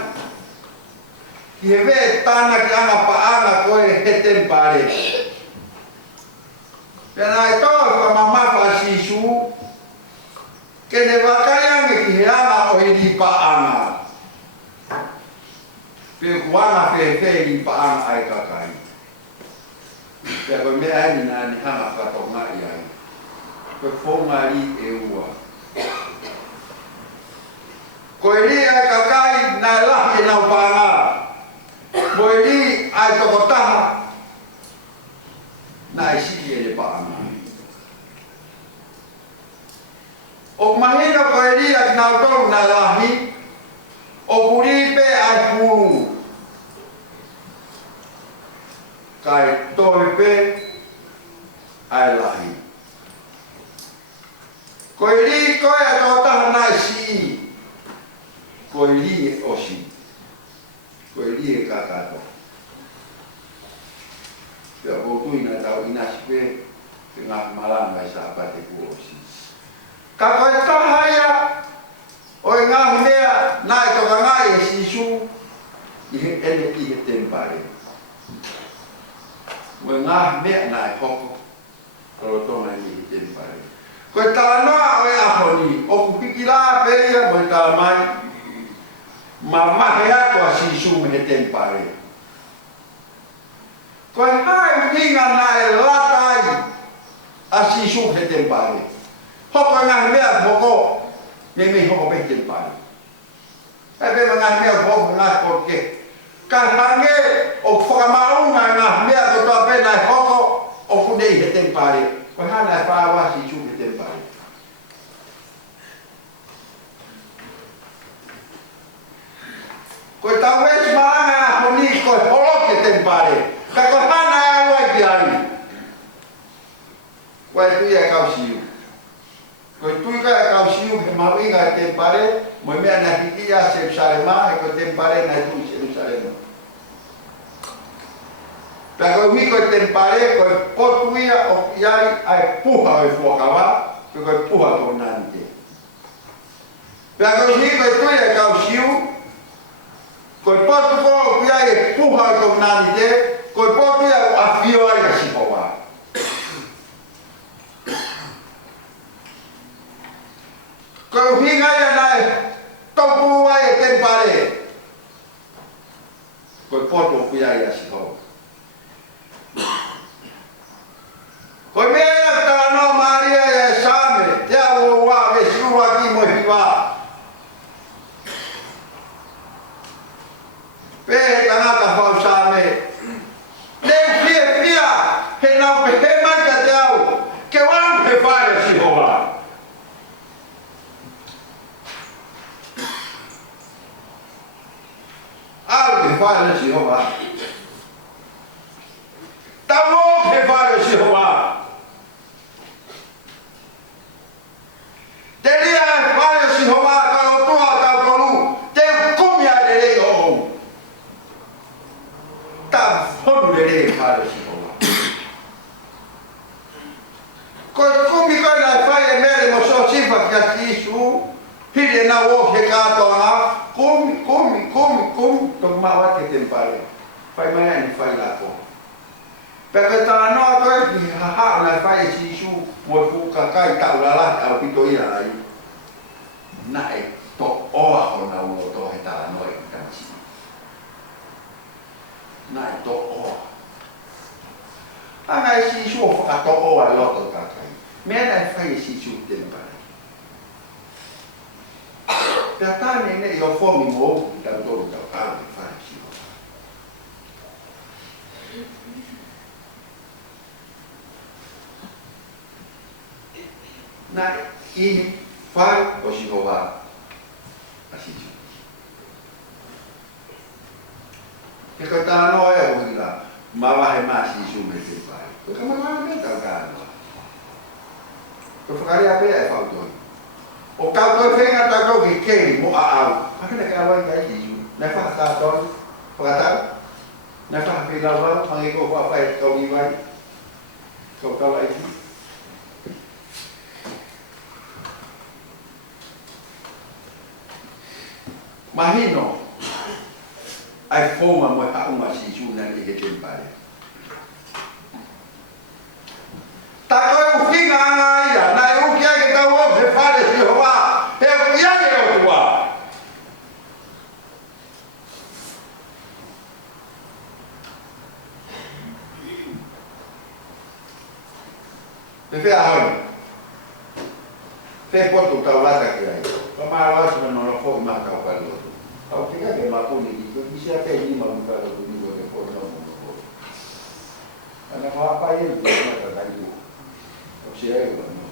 Ki he vee tāna ki anga paanga koe he tempare. Pea nā e toa ka mamawha si su, ke ne wakai ange ki he anga o he li paanga. Pea kuanga whewhe li paanga ai kakai. Pea koe mea eni nā ni hanga whatonga i ai. Koe whonga li e ua. Koe li ai kakai nā lahi e nau paanga. Moe li ai toko taha na e siki e le paanga. O mahina koe li ai nau tolu na lahi, o kuripe ai pūru. Kai toipe ai lahi. Koe li koe a toko taha na e siki, koe li e osi. Koe li e kakato. Pea koutu ina tau inasi pe, pe ngā malanga i sāpate kuosi. Ka koe taha ia, o e ngā mea, nā e toka ngā e sisu, i he ele ki he tempare. Mo e ngā mea nā e hoko, kalotonga i he tempare. Koe tā noa o e ahoni, o kupiki lā pe ia, mo e tā mai, ma mahe ako a sisu me he tempare. Koe hae winga na e latai a sisu he tempare. Hoko ngā mea hoko, me hoko pe tempare. E pe ngā mea hoko ngā koke. Ka hange o whakamaunga ngā mea ko toa pe nai hoko o funei he tempare. Koe hana e whāwa sisu he tempare. Koe tau esi maanga a honi koe holoke tempare. Ka koe hana e awai ki ai. Koe tui e kau siu. Koe tui ka e kau siu he mawinga e tempare. Moe mea na hiki a Jerusalema e koe tempare na tui Jerusalema. Pea koe hui koe tempare, koe potuia o iai ai puha o fuakawa, pe koe puha tō nani te. Pea koe hui koe tuia e kau siu, koe potu ko o iai e puha o tō nani te, koe potuia o awhio ai a sihowa. Koe hui ngai anai, tōpuru ai e tempare, koe potu o iai a sihowa. Koe mea ia tāno Maria e Same, te awo wā me siua ki mo hiwa. Pe he tangata whau Same. Leu pia, he nau pe he maika te au, ke wāng he whaere si hoa. Au he whaere si hoa. Tamo he whaere si hoa. Te ria e whaere si hoa ka o tua ka kolu, te kumia le rei o. Ta whonu le rei whaere si hoa. Koe kumi koe nai whae mere mo so sifa kia ki isu, hire na o he kātoa, kumi, tō mawa ke tempare. Whae mai ani whae la ko. Peka tā noa koe ki haha nai whae si isu, mo e pukakai tau lala au pito ia ai. Nai to oa hona uo to he tā noa i kansi. Nai to oa. Angai si isu o whakato oa e loto kakai. Mea nai whae si isu tempare. Pea tāne ne i o whomi mo oku ki tau tōru tau kāu i whae si o. Nai i whae o si hoa a si isu. He ka tānoa e o hila, mawahe maa si isu me te whae. Koe ka mawahe me tau kānoa. Koe whakare a pea e whautoi. O kau koe whenga tau kau ki kei mo a au. Hakana ke awai kai ki isu. Nai whakatau, whakatau. Nai whakawhilau wau, hangi ko whawhai kau i wai. Kau kau ai ki. Mahino. Ai fōma mo e haunga si isu nani he tempare. Ta koe uwhinga anga ia, nai uki ake tau o he whare si hoa, he uki ake o tua. Pe whea hoi, whe potu tau lata ki ai, pa maa wasi na nono whoki maa kau kari otu. Au te kake maa kuni ki, ko isi a pei nima mu karo tu niko te kore no mu kore. Ana ko hapa i e maa kakai tu. O se ai o no.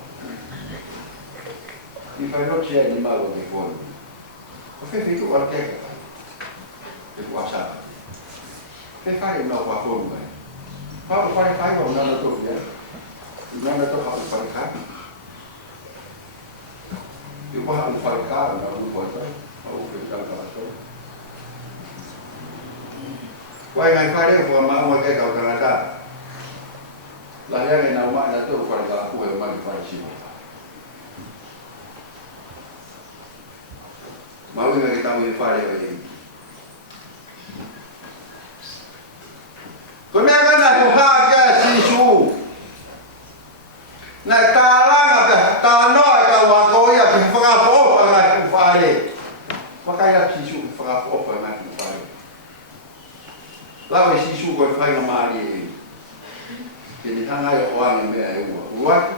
I whai no se ai ni maa o te kore. O whi tu ala keka kai. Te kuasaka. Whi whai no kua kore mai. Whai whai o nana toki ya. Nana to hau whai kai. I waha u whai kai o nana u whai kai. Au whi kai kai. Wai ngai whai reo kua maa ua keka o tangata. La hea na uma na tō whare ka kua e mai whare si hoa. Mauinga ki tau i whare o hei. Ko mea kana ku haa kia si su. Nai tā ranga pe tā noa ka wako ia ki whakawhopa ngai ku whare. Whakaia si su ki whakawhopa ngai ku whare. Lawe si su koe whainga maari e. Kini hanga i o angi mea e ua. Uaki.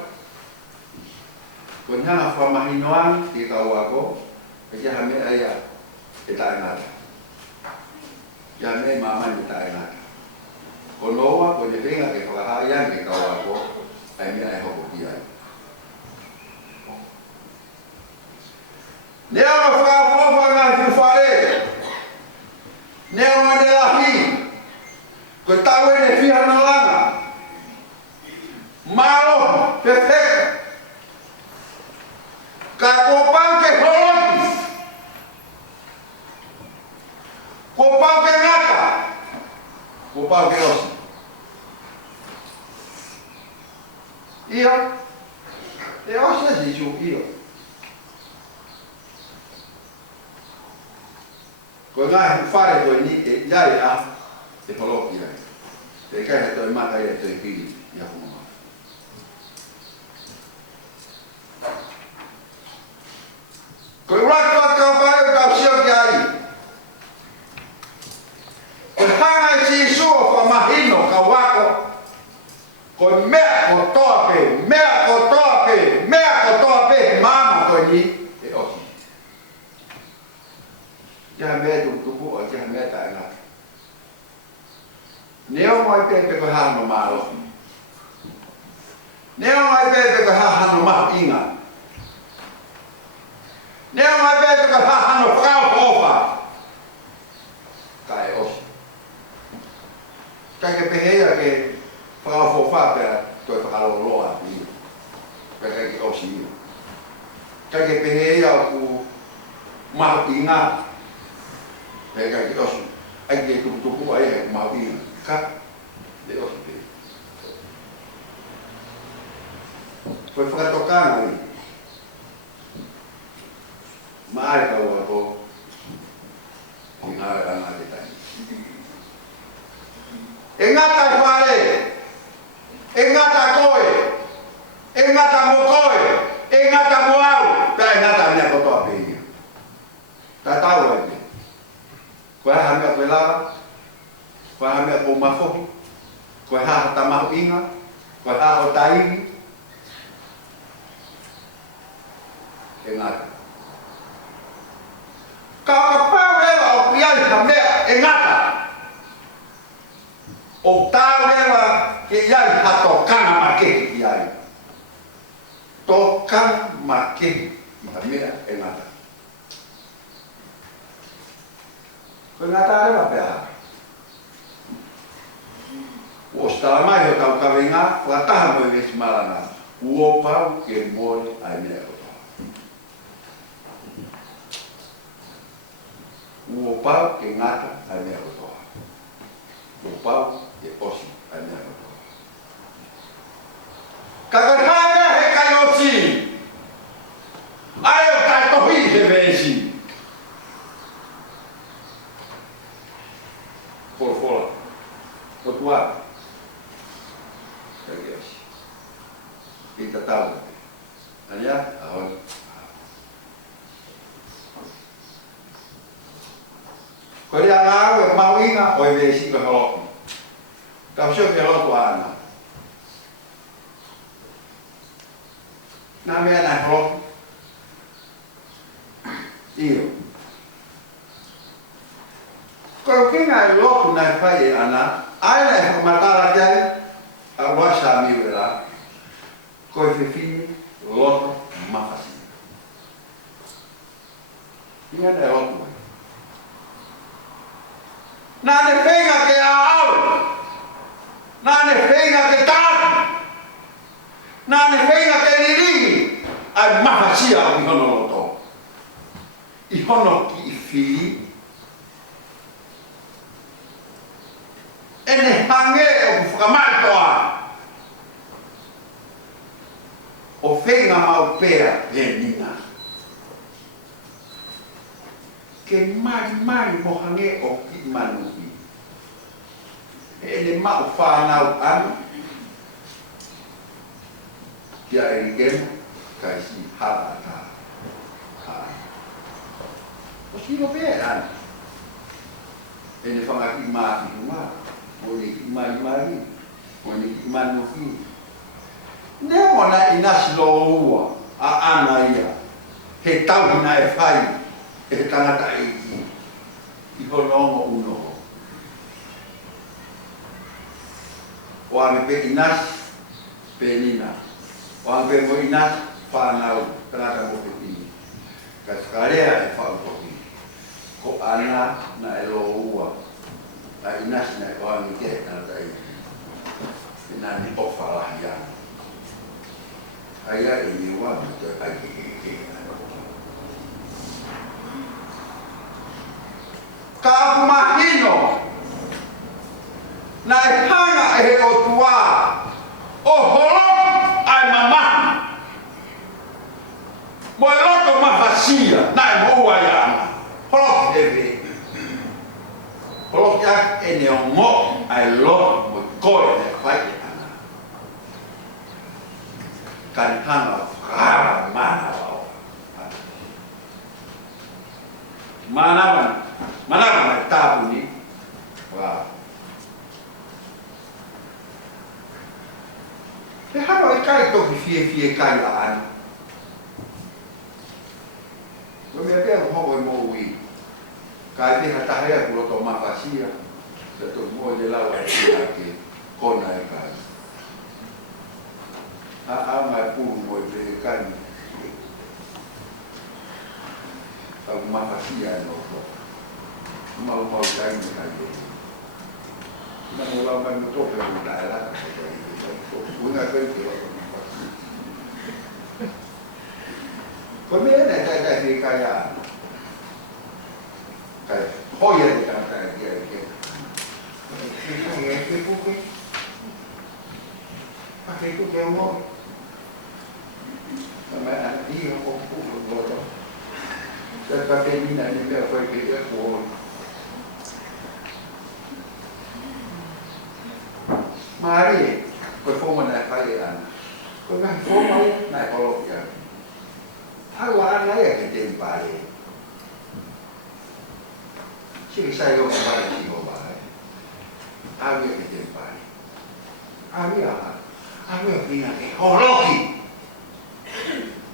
Ko ni hanga whamahi noang ki ka uako. E kia ha mea ia e tae ngata. Kia mea i mamani e tae ngata. Ko noa ko ni ringa ke whakahai angi ka uako. Ai mea e hoko ki ai. Nea ma whakawhopa ngai ki whare. Nea ma ne lahi. Ko tau e ne whihana langa. Malo, perfeito. Kakopau ke holoki. Kopau ke ngata. Kopau ke osi. io. E osa si su io. Ko nga fare to ni e dai a e polo ki ai. E kai to ma kai to ki ya ko. Ko ra ka vai ka sio ki ai. Ko hanga si su fa mahino ka wako. Ko mea ko tope, mama ko ni e osi. Ya mea tu ko ya mea ta na. Neo mai pe ko ha no malo. Neo mai pe ko ha no ma inga. Neo mai pe ko ha no frau hofa. Kai osi. Kai ke pe ya ke frau hofa pe to pa lo lo a ni. Pe ke osi. Kai ke pe ya ku ma inga. Pe ke osi. Ai ke tu ko ai ma inga. Ka de osi. Foi para tocar aí. Mai ka wa ko. Ina ana de tai. Engata fare. Engata koe. Engata mokoe. Engata moau. Ta engata mia ko to ape. Ta tau ai. Ko ha me ko la. Ko ha me ko mafo. Ko ha ta ma inga. Ko ha o tai. Engata. Ka pa reva o piai ka mea engata. O tā reva ke iai ha tō kanga ma ke ki iai. Tō kanga ma ke i ka mea engata. Ko engata reva pēha. O stala mai o tau kawenga, o ataha mo i vesi marana. Ua pau ke moi ai mea o. Ua pau ke ngata ai mea rotoa. Ua pau ke osi ai mea rotoa. Kakakaka he kai osi. Ai o kai tohi he vesi. Fola. O tua. Kai osi. Pita tau. Alia, ahoi. Ko ria ngā ue mauinga o e vesi ko holoku. Ka usio ke holoku ana. Nā mea nai holoku. Iyo. Ko kinga e loku nai whai e ana, ai nai whakamatara kiai, a wasa miu e la. Ko e whiwhini loku mawhasi. Inga nai loku. Nā ne whenga ke au, nā ne whenga ke tāku, nā ne whenga ke niringi, ai mahasia o i hono loto. I hono ki i whiri. E ne hange o ku whakamatoa. O whenga mau pēra e nina. Ke mai mo hange o ki manuhi. E le mau whanau anu. Kia e rigemu, kai si hala ta. O sino pēr anu. E le whangaki māti hunga. O le ki mai. O le ki manuhi. Neo na inasi lo ua a ana ia. He tauhina e whai. E tangata i honongo uno. O ame pe inas, pe nina. O ame pe mo inas, whanau, tangata mo pe tini. Ka skarea e whau toki. Ko ana na e lo ua. A inas na e o ame ke tangata i. E na ni ofa lahi ana. Aia e ni ua, te ai ke. Ka mahino na e hanga e he o tua o holo ai fasia, nai mo wa ya. Holo eve. Holo ya ene mo ai lo mo ko e fai ana. Kan hanga ra mana wa. Mana tabu ni. Wa. Te hano e kai toki fie kai la ani. Ko me pia ho mo ui. Kai te hata hea ku roto mafasia. Se to mo de la wa ke kona e kai. A mai pu mo de kai. Ta mafasia no ko. Mau kai ni kai. Na mo la mai mo to pe mo la la. Una vez que conviene que se calla joya de cantar que para que tú que uno me ha dicho un poco esta femenina ni me fue que es por Maria cái phong mình này phải vậy anh, cái phong ấy này có lộc vậy, thái quá này là cái tiền bài, chỉ cái sai đâu phải là chỉ có bài, ai biết cái tiền bài, ai biết cái này cái hồ lô gì,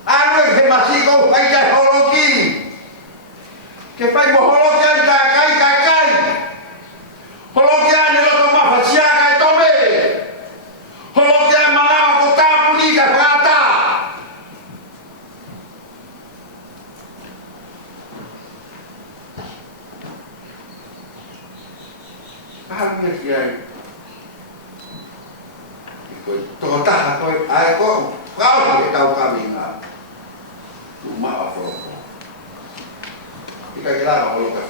ai biết cái mà chỉ có phải cái hồ lô gì, cái phải một hồ lô cái hồ lô cái này là có mà phải xia cái to bê. Kalau dia malam kota puni ke kata, apa dia? Ikut kota atau aku kau tidak tahu kami nak, cuma apa? Jika kita kalau ke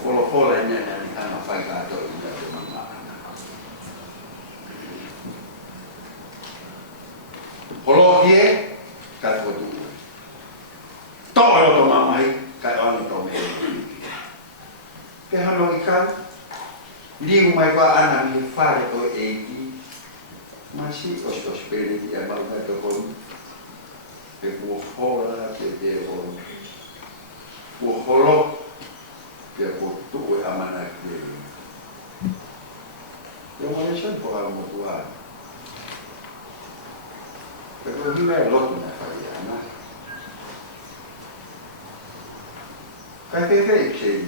follow ini yang anak fight atau tidak memang. Kalau dia kat foto, tak ada tu mamai kat orang itu mesti. Kalau ikan, dia umai kau anak ni faham tu masih kos beri dia mahu kat tu buhola dia buholo dia butuh amanah dia. Yang Malaysia bukan mutuan. Pero hindi na lot na kaya. Kaya siya.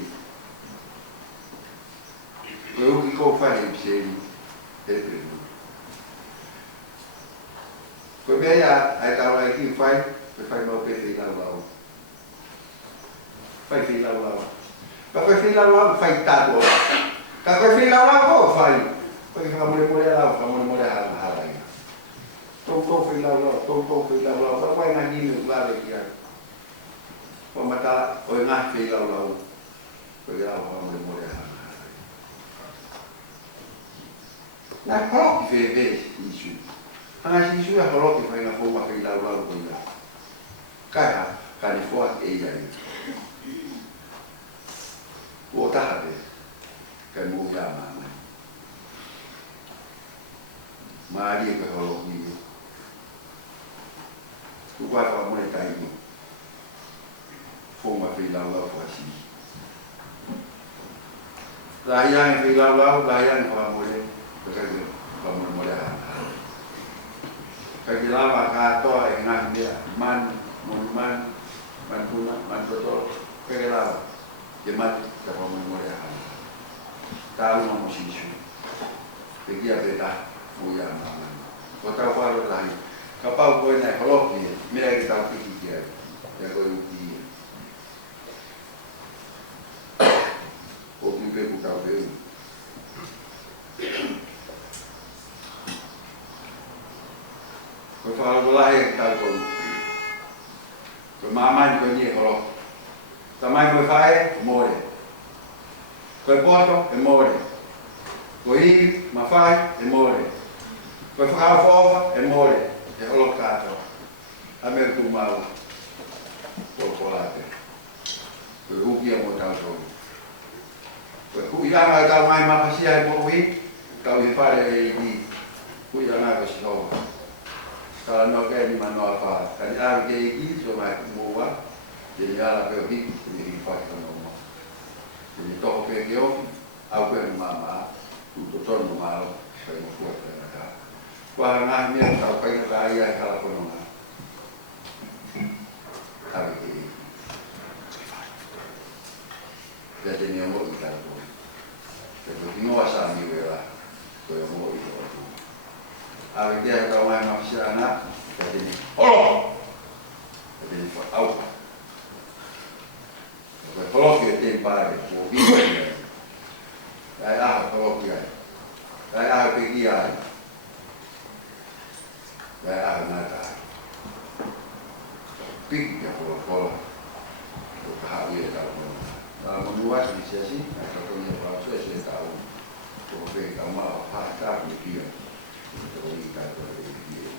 Pero ikaw pa siya. Kung kaya ay tao ay fai mo pe law. Fai law. Pag law fai tato. Kapag law ko fai. Pag kamu mo halay. Tonton filau lau, apa yang lagi ni lagi ya? Pemata orang filau lau, orang boleh. Nah kalau VV isu, anak isu ya kalau kita nak forma filau lau punya, kaya California ini, otak habis, kamu zaman, mari ke kalau ni. Bukan orang mereka ini, forma filau lau fasih. Layang filau lau, layang orang boleh, bekerja orang boleh. Kerja lama kata engan dia, man betul, kerja lama, jemat orang boleh. Tahu nama sisu, pergi apa buaya mana, kau tahu apa lagi. Kapal kau naik kolok ni, mereka kita pergi dia, yang kau uji. Kau juga buka beli. Kau kalau lahir kau mama juga ni kolok. Tamai kau fai, more. Kau potong, more. Kau ini mafai, more. Kau fai fova, more. E holo kato, a me tu mau. polate. Rukia mo tau so. Ku ila tau mai mapasia mo wi, kau i pare i ku ila ko so. Kala no ke ni mano apa. Kali a ke i so mai mo wa. Jadi ala pe hi ni pa ko no. Jadi to pe ke o au pe mama tu to no malo sai mo ko ka. Kwa nga mi tau pe ka ia kala ko no. Abi jadi ni mo kita ko. Pero no asa mi vera. Ko mo i ko. Abi dia ka mai ma siana jadi ni. Oh. Jadi ni au. Kalau kita tempare, mau bikin, saya kalau kita, saya pergi saya nada, pergi ya kalau kahwin kalau membuat bisnis ini, kalau punya proses saya tahu, kalau kamu apa tak dia, kalau kita dia.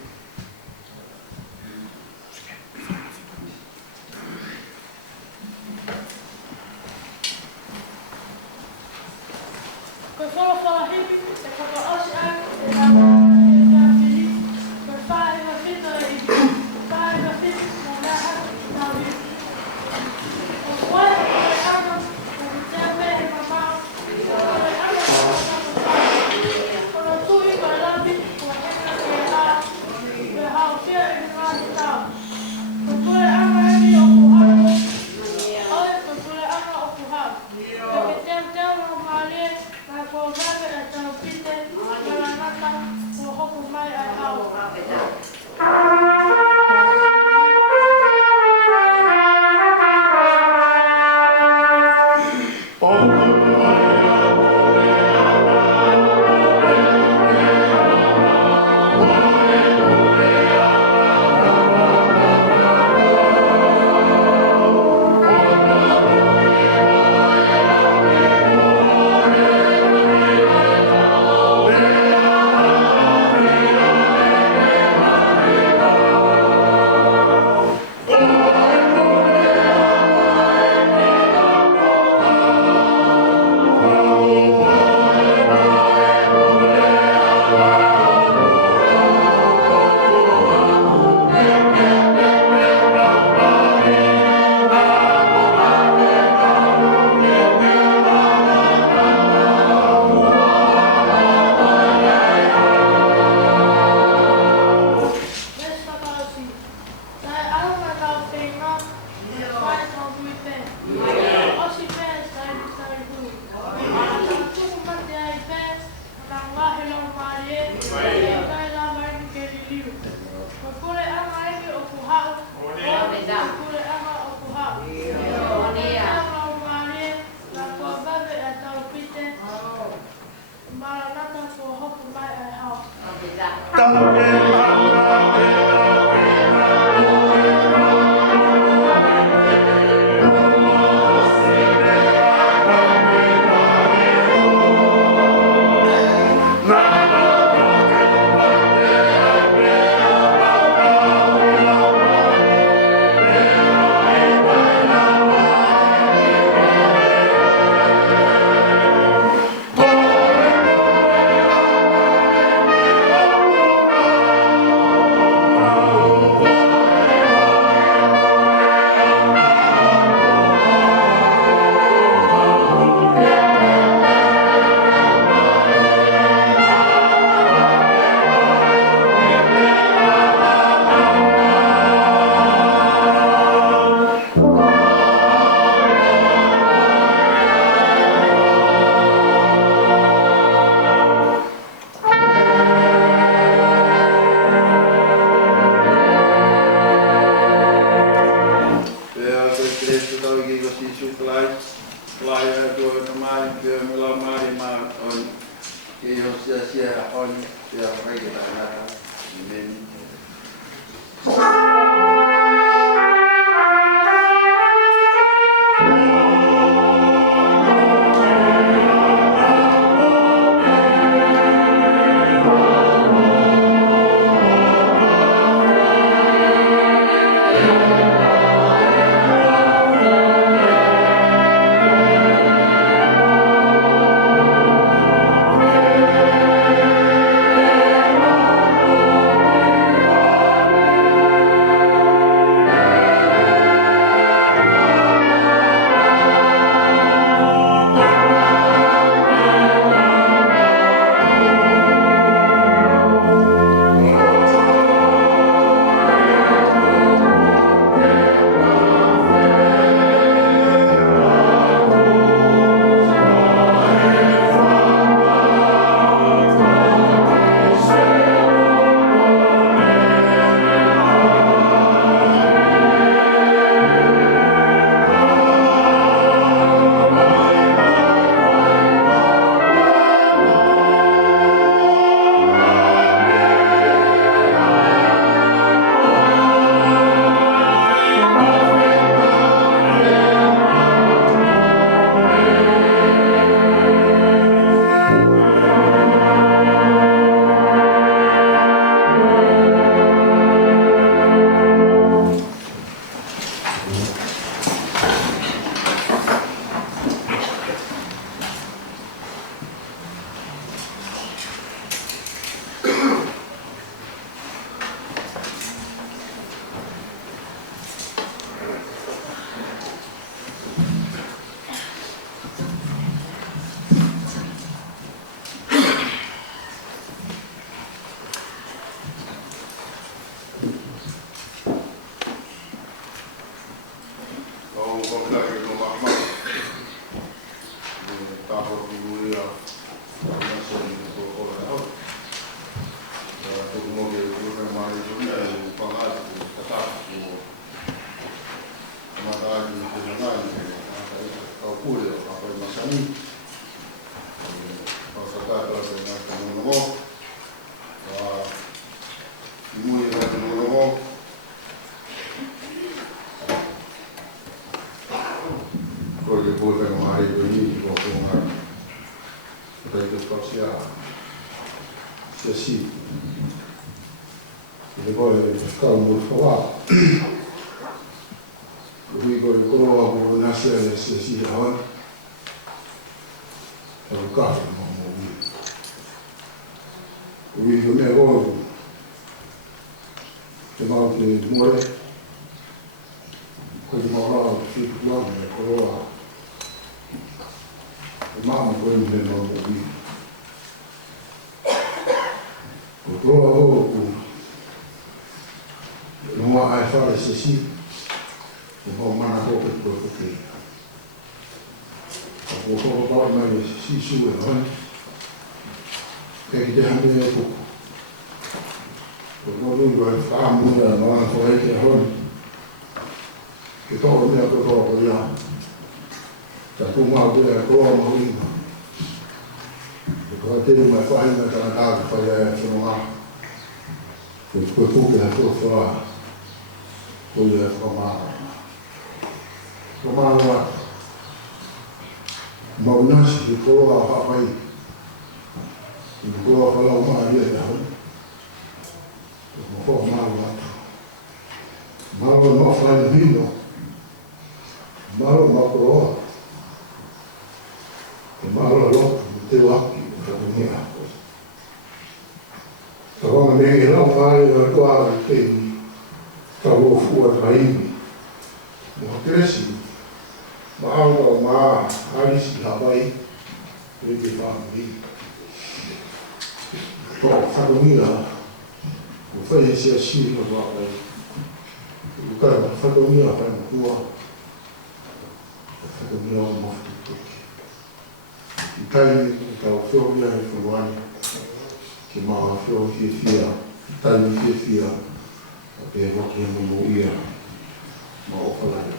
Solo hivi kwa osha na pili kwa faa na fito hivi faa na fito na na hivi kwa kama mtembea mama kwa tui kwa labi kwa heka kwa hausia kwa kwa ama ni okuharo au kwa ama okuharo kwa tembea mali kwa sababu atapita kwa nata kwa huko mai au kami. Pasakata sa mga mo. Imuya na mga mo. Ko le bota no mare do ni ko ko nga. Dai do pasia. Sì. Le voglio pescare un po' qua. Lui con il colore nasce si avanti. È un caso, non lui non è volo. Se non ti muore, quelli morali, si guarda il colore. E mamma quelli non muore. Purtroppo non ha a fare se sì, un po' mano poco per poter. Ho solo parlato di sì su e avanti, che ti hanno detto poco. Perché lui va a fare una non ha fatto che avanti, che torna a troppo di anni. Cioè tu ma tu è colombo prima. Perché te mai fai una canata fai sono per quel po' che la tua fa, poi è romano. Romano, ma un nasce che colora fa mai, il colora fa la umana via, non fa male, ma non fa il vino, ma non fa colora, ma non lo mettevo occhi, per venire. Tavamo bene la mare dal quale che stavo fuori tra i non cresci, ma alisi la vai e ti fa lì. Poi fatto mia, non fai sia sì lo guarda. Il fatto mia fai un tuo, fatto mia un morto. I tagli da fiori e fuori. Che ma fiori fia, tagli fia, perché non mo ia, ma ho parlato.